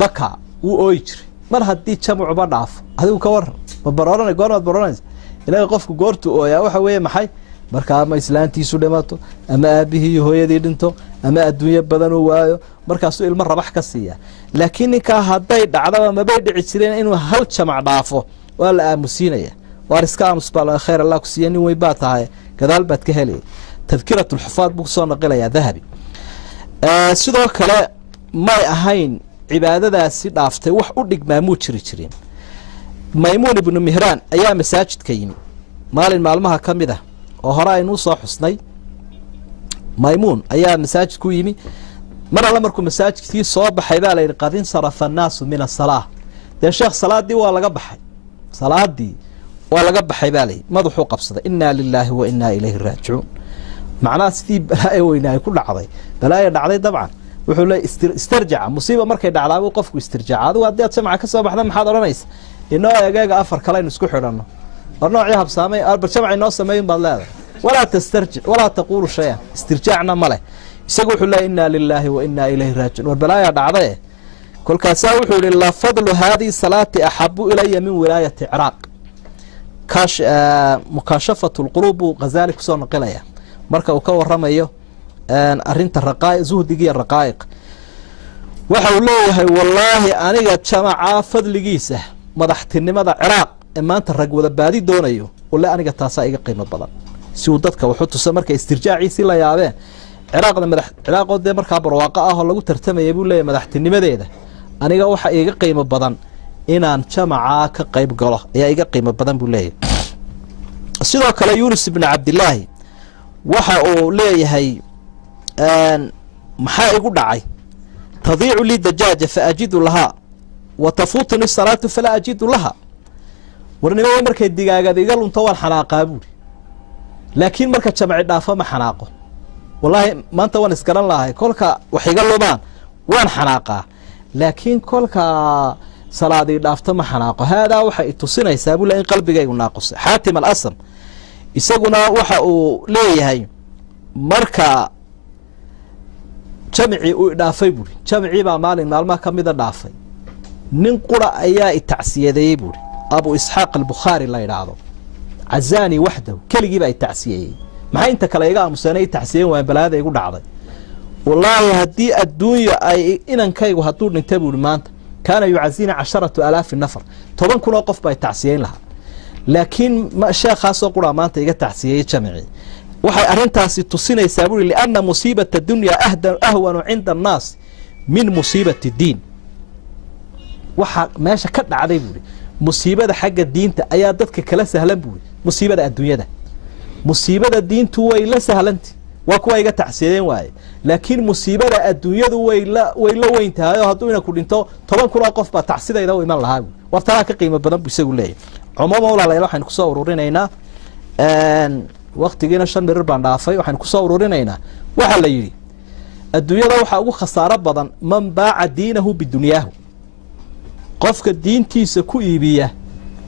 baka wuu ooyi jiray mar haddii jamcuba dhaafo adigu ka waran ma baroorana goormaad baroranaysa ilaahay qofku goortuu ooyaa waxa weeye maxay marka ama islaantiisu dhimato ama aabihii iyo hooyadii dhinto ama adduunyo badan uu waayo markaasuu ilmo rabax ka siiya laakiin ninkaa hadday dhacdaba mabay dhici jireen inuu hal jamac dhaafo waa la aamusiinaya waar iska aamus baa khayr allah ku siiya nin weyn baa tahay gadaal baad ka helaya tadkirat ulxufaad buu kusoo naqilayaa dahabi sidoo kale may ahayn cibaadadaasi dhaaftay wax u dhigmaamuu jiri jireen maymuun ibnu mihraan ayaa masaajidka yimi maalin maalmaha ka mid ah oo hore aynuu soo xusnay maymuun ayaa masaajid ku yimi mar alla markuu masaajidkii soo baxay baa layidhi qad insarafa annaasu min asalaa dee sheekh salaadii waa laga baxay salaadii waa laga baxay baa layidhi madaxuu qabsaday innaa lilaahi wa innaa ilayhi raajicuun macnaha sidii balaayo weyne ay ku dhacday balaayo dhacday dabcan wuxuu leey istirjaca musiiba markay dhacdaabuu qofku istirjaca adigu haddii aad jamca ka soo baxda maxaad odhanaysa inoo egeega 4 kale aynu isku xidhanno war noocii habsaamay arba jamc inoo sameeyin baad leedahay walaa tastarjic walaa taquulu shayan istirjaacna ma leh isagu wuxuu leeyahy innaa lilaahi wa innaa ilayhi raajicuun war balaayaa dhacdae kolkaasaa wuxuu yihi la fadlu haadihi salaati axabu ilaya min wilaayati ciraaq mukaashafatu lquluub buu ghazaali kusoo naqilaya marka uu ka waramayo arinta zuhdigiiyo raqaa'iq waxa uu leeyahay wallaahi aniga jamacaa fadligiisa madaxtinimada ciraaq ee maanta rag wada baadi doonayo walla aniga taasaa iga qiimo badan si uu dadka wuxuu tusa markay istirjaaciisii la yaabeen ciraaqoo dee markaa barwaaqo ah oo lagu tartamaya buu leeyahay madaxtinimadeeda aniga waxa iga qiimo badan inaan jamacaa ka qayb galo ayaa iga qiimo badan buu leeyahay sidoo kale yuunus ibnu cabdilaahi waxa uu leeyahay maxaa igu dhacay tadiicu lii dajaaja faajidu lahaa wa tafuutuni salaatu falaa ajidu laha warnimada markay digaagada iga lunto waan xanaaqaa buuri laakiin marka jamci dhaafo ma xanaaqo wallaahi maanta waan isgaran lahay kolka wax iga lumaan waan xanaaqaa laakiin kolka salaadii dhaafto ma xanaaqo haadaa waxay tusinaysaa buu in qalbigaygu naaqusay xaatim alasam isaguna waxa uu leeyahay marka jamcii uu dhaafay buuri jamcii baa maalin maalmaha ka mida dhaafay nin qura ayaa itacsiyadeeyey buuri abu isxaaq albukhaari la yidhaahdo cazaani waxdahu keligiiba ay tacsiyeeyey maxay inta kale iga aamuseenay tacsiyen waan balaada igu dhacday wallaahi haddii adduunya ay inankaygu hadduu dhintay buuri maanta kaana yucazina 10,000 nafar 10,000 oo qof baa tacsiyeyn lahaa laakiin sheekhaasoo quraa maanta iga tacsiyeeyey jamcii waxay arrintaasi tusinaysaa buuri lianna musiibata dunya ahwanu cinda annaas min musiibati diin waxa meesha ka dhacday buuri musiibada xagga diinta ayaa dadka kala sahlan buuri musiibada adduunyada musiibada diintu way la sahlantay waa kuwa iga tacsiyeeyeen waaye laakiin musiibada adduunyadu way la weyntahay oo hadduu ina ku dhinto 10,000 oo qof baa tacsidayda u iman lahaa war taa ka qiimo badan buu isagu leeyahay cumuuma walaalayaal waxaynu kusoo ururinaynaa waqtigiina 5 mirir baan dhaafay waxaynu kusoo ururinaynaa waxa la yidhi adduunyada waxaa ugu khasaaro badan man baaca diinahu bidunyaahu qofka diintiisa ku iibiya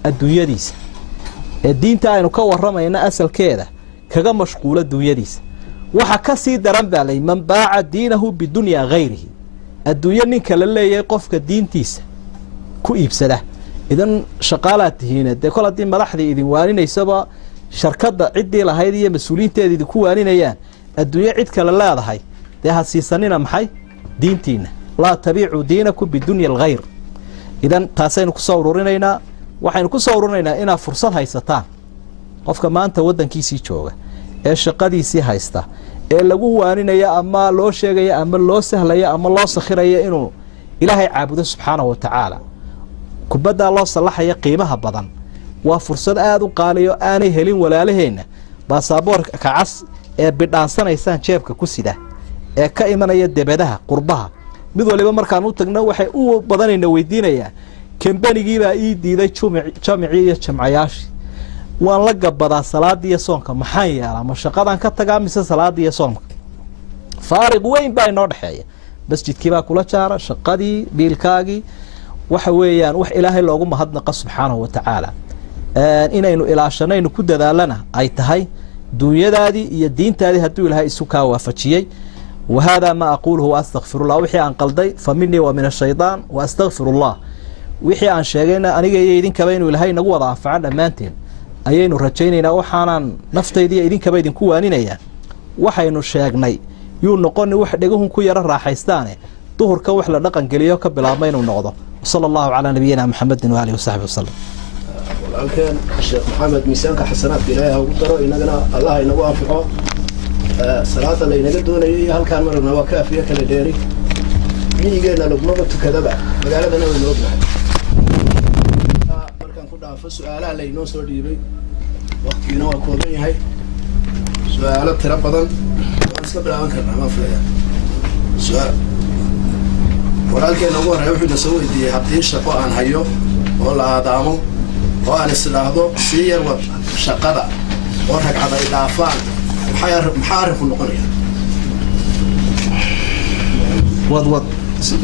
adduunyadiisa ee diinta aynu ka waramayna asalkeeda kaga mashquula adduunyadiisa waxa ka sii daran baa lay man baaca diinahu bidunya ghayrihi adduunya ninka la leeyahay qofka diintiisa ku iibsada idan shaqaalaatihiina dee kol haddii madaxdii idin waaninaysaba sharkadda ciddii lahayd iyo mas-uuliyiinteeda idinku waaninayaan adduunyo cid kale leedahay dee ha siisanina maxay diintiina laa tabiicuu diinakum bidunya alghayr idan taasaynu kusoo ururinaynaa waxaynu kusoo ururinaynaa inaad fursad haysataan qofka maanta waddankiisii jooga ee shaqadiisii haysta ee lagu waaninaya ama loo sheegaya ama loo sahlaya ama loo sakhiraya inuu ilaahay caabudo subxaanahu wa tacaala kubaddaa loo sallaxaya qiimaha badan waa fursad aada u qaaliyo aanay helin walaalaheenna baasaboorka kacas ee bidhaansanaysaan jeebka ku sida ee ka imanaya debadaha qurbaha mid waliba markaan u tagno waxay u badanayna weydiinayaan kambanigiibaa ii diiday jamicii iyo jamcayaashii waan la gabadaa salaadii iyo soonka maxaan yeelaa ma shaqadan ka tagaa mise salaadii iyo soonka faariq weyn baa inoo dhexeeya masjidkii baa kula jaara shaqadii biilkaagii waxa weeyaan wax ilaahay loogu mahadnaqa subxaanahu wa tacaala inaynu ilaashanaynu ku dadaalana ay tahay duunyadaadii iyo diintaadii hadduu ilaahay isu kaa waafajiyey وهذا ما أقوله وأستغفر الله وحي عن قلدي فمني ومن الشيطان وأستغفر الله وحي عن شيئين أنا يدين كبين ولهي نقوض عفعال أمانتين أيين رجينينا وحانا نفتي دي يدين كبين كوانينيا وحي نشيقني يون نقوني وحدقهم كويرا راحيستاني ظهر كوحلا نقن قليو كبلامين ونقضه وصلى الله على نبينا محمد وآله وصحبه وسلم والآن الشيخ محمد ميسانك حسنات بلايها وقدروا إننا الله ينوافقه صلاة اللي نقدون هل كان مرنا وكافية كلا ديري مين جينا لقمة كذبة مقالة أنا ونوبنا مركان كنا في السؤال اللي نوصل ديبي وقت ينوى كوبي هاي سؤالات تربضا وأنسكب لها أنكرنا ما فيها سؤال ولكن نقول رأيوحي نسوي دي حبتين شقاء عن هايو والله آدامو وأن السلاحظو سير وشقاء ورهك عضا إضافان محارف النقرية وض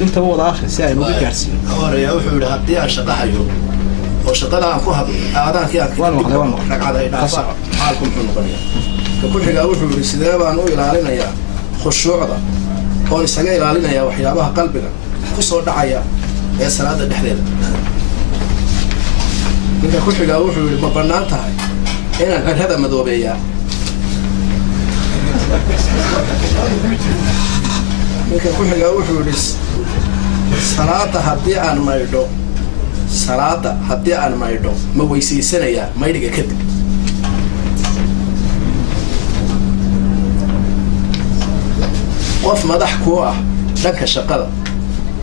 انت هو الاخر ساعه نو بكارسي اوريا وحو هدي شقه حيو oo shaqada aan ku hadlo aadaanka ragcada ay dhaafaa xaalku muxuu noqonayaa ku xiga wuxuu yiri sidee baan u ilaalinayaa khushuucda oo isaga ilaalinayaa waxyaabaha qalbiga ku soo dhacaya ee salaada dhexdeeda ninka ku xiga wuxuu yiri ma banaan tahay inaan cirada madoobeeyaa ninka ku xiga wuxuu yiri salaada haddii aan maydho ma weysiisanayaa maydhiga kadib qof madax ku ah dhanka shaqada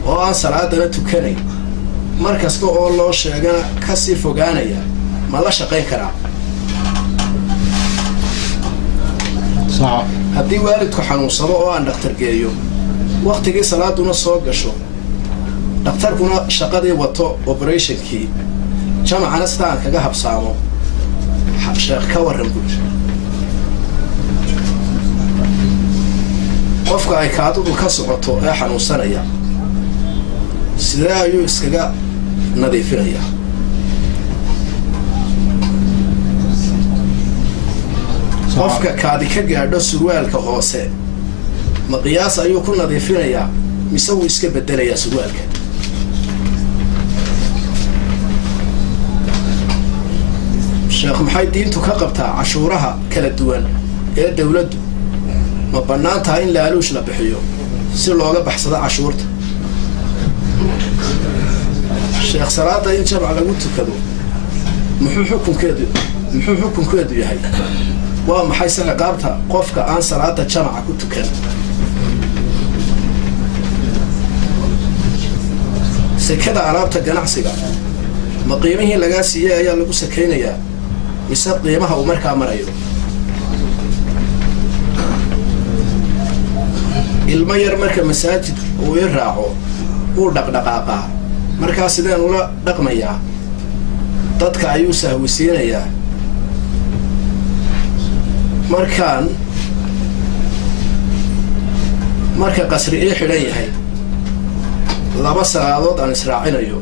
oo aan salaadana tukanayn markasta oo loo sheegana ka sii fogaanaya ma la shaqayn karaa haddii waalidku xanuunsado oo aan dhakhtar geeyo waqtigii salaaduna soo gasho dhakhtarkuna shaqadii wato operationkii jamacana sida aan kaga habsaamo sheekh ka warran guud qofka ay kaadidu ka socoto ee xanuunsanaya sidee ayuu iskaga nadiifinayaa qofka kaadi ka gaadho surwaalka hoose ma qiyaas ayuu ku nadiifinayaa mise wuu iska bedelayaa surwaalka sheekh maxay diintu ka qabtaa cashuuraha kala duwan ee dawladdu ma bannaan tahay in laaluush la bixiyo si looga baxsado cashuurta sheekh salaada in jamc lagu tukado muxuu xukunkeedu yahay waa maxay se ciqaabta qofka aan salaada jamca ku tukan sekada alaabta ganacsiga ma qiimihii lagaa siiyey ayaa lagu sakaynayaa mise qiimaha uu markaa marayo ilmo yar marka masaajid uu i raaco wuu dhaqdhaqaaqaa markaa sideen ula dhaqmayaa dadka ayuu sahwisiinayaa marka qasri ii xidhan yahay laba salaadood aan israacinayo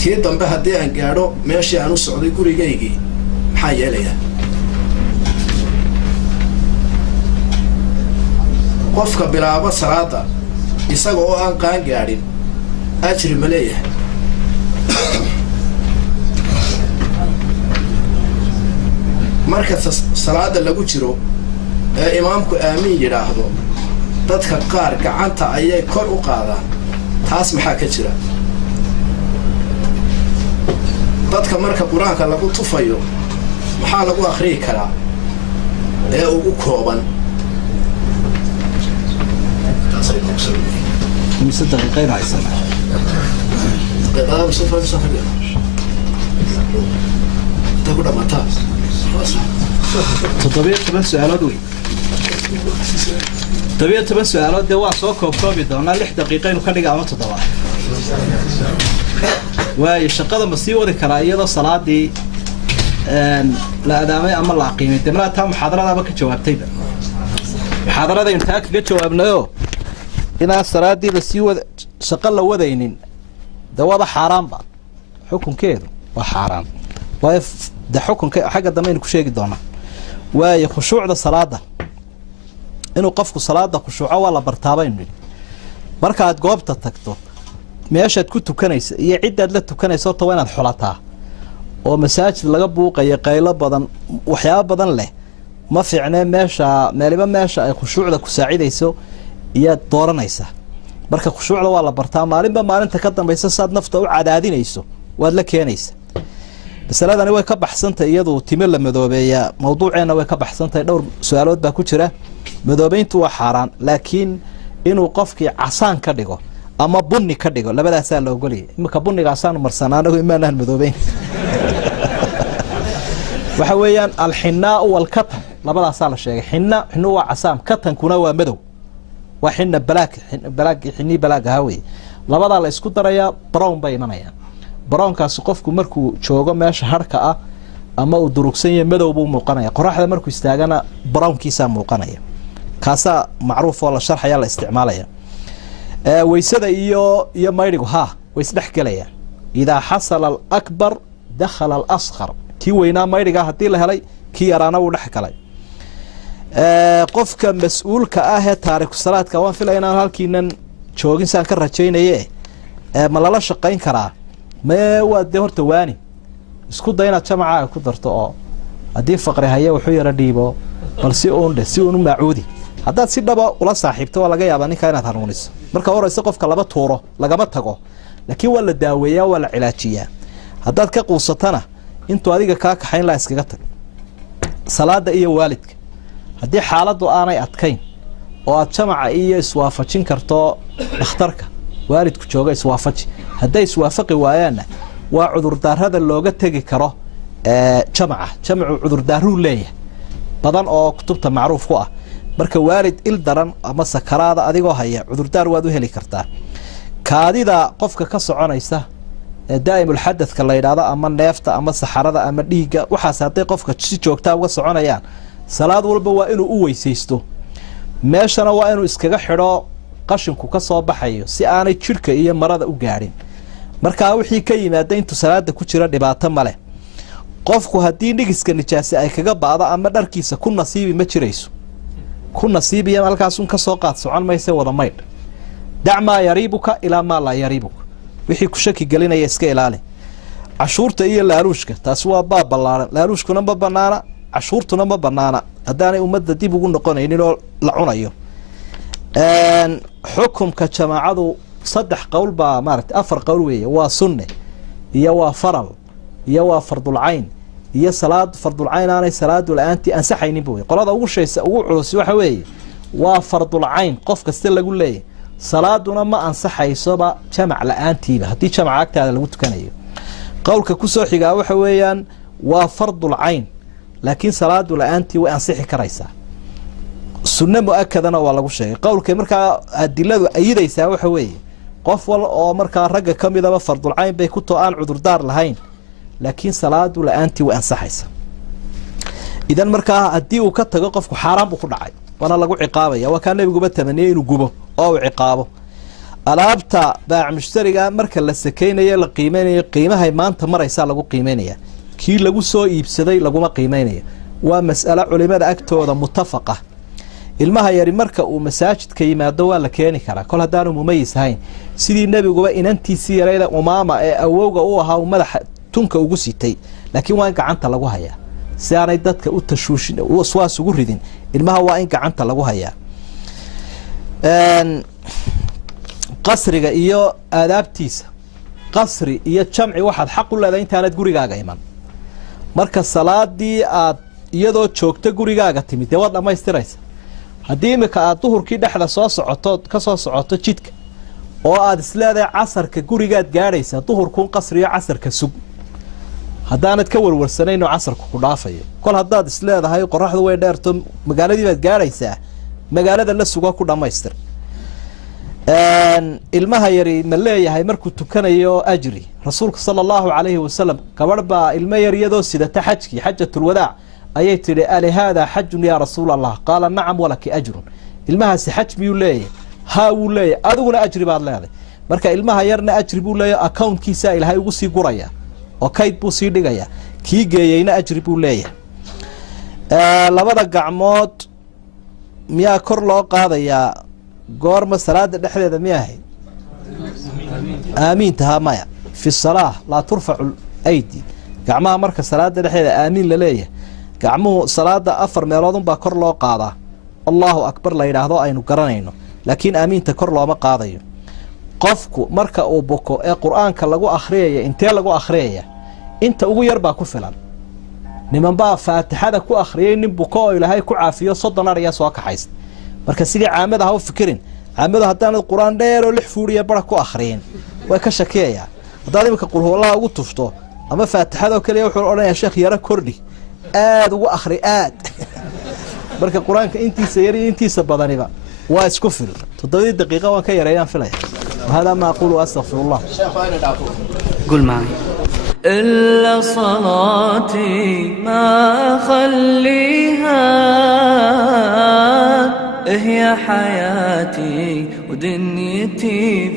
tii dambe haddii aan gaadho meeshii aan u socday gurigaygii maxaa yeelayaa qofka bilaabo salaada isaga oo aan qaan gaadhin ajri ma leeyahay marka salaada lagu jiro ee imaamku aamiin yidhaahdo dadka qaar gacanta ayay kor u qaadaan taas maxaa ka jira dadka marka qur-aanka lagu tufayo maxaa lagu akhriyi karaa ee ugu kooban سؤالات وي 17 سؤالات دي waa soo koobkoobi doonaa 6 daqiiqo inuu ka dhigo ama 7 way shaqada ma sii wadi karaa iyadoo salaadii la adaamay ama la qiimay damra taa muxaadarada ka jawaabtayba muxaadarada inta kaga jawaabnayo ina salaadii la sii wada shaqo la wadaynin dawada xaraam ba xukunkeedu waa xaraam way da xukunka xaga dameen ku sheegi doona way khushuucda salaada inuu qofku salaada khushuuco waa la bartaabayn marka aad goobta tagto meeshaad ku tukanaysa iyo ciidaad la tukanayso to wanaad xulataa oo masaajid laga buuqay qaylo badan waxyaabo badan leh ma fiicnaa meesha ay khushuucda ku saacidayso iyo dooranaysa marka khushuucda waa la bartaa maalinta ka dambaysa saad nafta u cadaadinayso waad la keenaysa masaladani way ka baxsantay iyadu timo la madoobeeya mawduuceena way ka baxsantay dhowr su'aalood baa ku jira madoobeyntu waa xaraan laakiin inuu qofkii casaan ka dhigo ama bunni ka dhigo labadaas la ogoliyay imka bunnigaasaan marsanaanagu imaanaan madoobeyn waxa weeyaan alxinaa wal katan labadaas la sheegay xinna waa casaan katankuna waa madow waa xinna balaag hawi labada la isku daraya brown bay imanayaan brownkaas qofku markuu joogo meesha harka ah ama uu durugsan yahay madow buu muuqanaya qoraxda markuu istaagana brownkiisa muuqanaya kaasa macruuf oo la sharxaya la isticmaalaya weysada iyo mayrigu way isdhex galayaan ida hasala al-akbar dakhala al-asghar ki weyna mayriga hadii la helay ki yaraana uu dhex galay qofka mas'uulka ah ee taariikh salaadka waan filaynaa halkiinan joogin saan ka rajaynaye ma lala shaqayn karaa ma waa horta waani isku dayna jamacaa ku darto oo hadii faqri haya wuxuu yara dhiibo bal si uu macuudi haddaad si dhaba ula saaxiibto waa laga yaabaa ninka inaad hanuuniso marka horeysa qofka laba tuuro lagama tago laakiin waa la daaweeyaa waa la cilaajiyaa haddaad ka quusatana intuu adiga kaa kaxayn la iskaga tag salaada iyo waalidka haddii xaaladu aanay adkayn oo aad jamaca iyo iswaafajin karto dhakhtarka waalidku jooga iswaafaji hadday iswaafaqi waayaanna waa cudurdaarada looga tegi karo jamacu cudurdaaruu leeyahay badan oo kutubta macruuf ku ah marka waalid il daran ama sakaraada adigoo haya cudurdaar waad u heli kartaa kaadida qofka ka soconaysa daa'imul xadadka la yiraahdo ama neefta ama saxarada ama dhiiga waxaas haday qofka si joogta uga soconayaan salaad walba waa inuu u weysaysto meeshana waa inuu iskaga xidho qashinku ka soo baxayo si aanay jirka iyo marada u gaarin marka wixii ka yimaada intuu salaada ku jira dhibaato male qofku hadii dhigiska nijaasi ay kaga baado ama dharkiisa ku nasiibi ma jirayso ku nasiibiya halkaas ka soo qaad socon mayse wada mayd dacma yariibuka ila ma la yariibuka wixii ku shaki galinaya iska ilaali cashuurta iyo laaluushka taas waa baab ballaaran laaluushkuna ma banaana cashuurtuna ma banaana haddaanay ummadda dib ugu noqonaynin oo la cunayo xukumka jamaacadu 3 qowl baa maaragtay 4 qowl weeye waa sunne iyo waa faral iyo waa fardul ayn iyo salaad fardul ayn aanay salaadu la'aanti ansaxaynin buu qolada ugu shaysa ugu culus waxa weeye waa fardul ayn qof kasta lagu leeyahay salaaduna ma ansaxaysoba jamac la'aantiiba hadii jamac agtaada lagu tukanayo qowlka ku soo xigaa waxa weeyaan waa fardul ayn laakiin salaadu la'aanti way ansixi karaysaa sunna muakkadana waa lagu sheegay qowlka marka adiladu ayidaysa waxa weeye qof wal oo marka ragga kamidaba fardul ayn bay ku to'aan cudurdaar lahayn laakiin salaadu la-aantii way ansaxaysa. idan markaa haddii uu ka tago qofku xaaraan buu ku dhacay waana lagu ciqaabaya. waa kaa nebiguba tamaniyey inuu gubo oo uu ciqaabo. alaabta baac mushtariga marka la sakeynayo la qiimeynayo qiimahay maanta maraysaa lagu qiimeynaya, kii lagu soo iibsaday laguma qiimeynayo. waa mas'alo culimada agtooda mutafaqa. ilmaha yari marka uu masaajidka yimaado waa la keeni karaa kol haddaanu mumayis ahayn, sidii nebiguba inantiisii yarayda umaama ee awowga u ahaa uu madaxa tunka ugu sitay, laakiin waa in gacanta lagu hayaa si aanay dadka u tashuushin waswaas ugu ridin. ilmaha waa in gacanta lagu hayaa. qasriga iyo aadaabtiisa, qasri iyo jamci waxaad xaq u leedahay intaanad gurigaaga iman. marka salaadii aad iyadoo joogto gurigaaga timid dee waad dhammaystiraysa. haddii imika aad duhurkii dhexda soo socoto ka soo socoto jidka oo aad isleedahay casarka gurigaad gaadhaysa, duhurkuun qasriyo casarka sug haddaanad ka warwarsanayn oo casarku ku dhaafayo. kol haddaad isleedahay qoraxdu way dheerto magaaladii baad gaadhaysaa, magaalada la sugo ku dhammaystir. ilmaha yari ma leeyahay markuu tukanayo ajri? rasuulka sala allahu calayhi wasalam gabadh baa ilmo yar iyadoo sidata xajkii xajatulwadaac ayay tidhi alihaadaa xajun yaa rasuul allah? qaala nacam walaki ajrun. ilmahaasi xaj miyuu leeyahay? haa wuu leeyahay, adiguna ajri baad leedahay. marka ilmaha yarna ajri buu leeyahay, accountkiisa ilaahay ugu sii guraya oo kayd buu sii dhigaya, kii geeyeyna ajri buu leeyahay. labada gacmood miyaa kor loo qaadayaa goorma salaada dhexdeeda miyahay? aamiinta haa maya. fi salaa laa turfacu aydi. gacmaha marka salaada dhexdeeda aamiin la leeyahay, gacmuhu salaada 4 meeloodunbaa kor loo qaadaa, allahu akbar la yidhaahdo aynu garanayno, laakiin aamiinta kor looma qaadayo. qofku marka uu buko ee qur-aanka lagu akhriyaya intee lagu akhriyaya? inta ugu yar baa ku filan. niman baa faatixada ku akhriyay nin buko oo ilaahay ku caafiyo 30 ariya soo kaxaysta. marka sidii caamada ha u fikirin. caamadu haddaanad qur-aan dheer oo 6 fuudhiya bara ku akhriyin way ka shakiyayaa. haddaad imika qulhuwallaha ugu tufto ama faatixadoo kaliya wuxuu odhanayaa sheekh yaro kordhi aad ugu akhri aad. marka qur-aanka intiisa yar iyo intiisa badaniba waa isku fil. 7 daqiiqo waan ka yareeyaan filaya. وهذا ما أقول وأستغفر الله. قل معي. إلا صلاتي ما أخليها، هي حياتي ودنيتي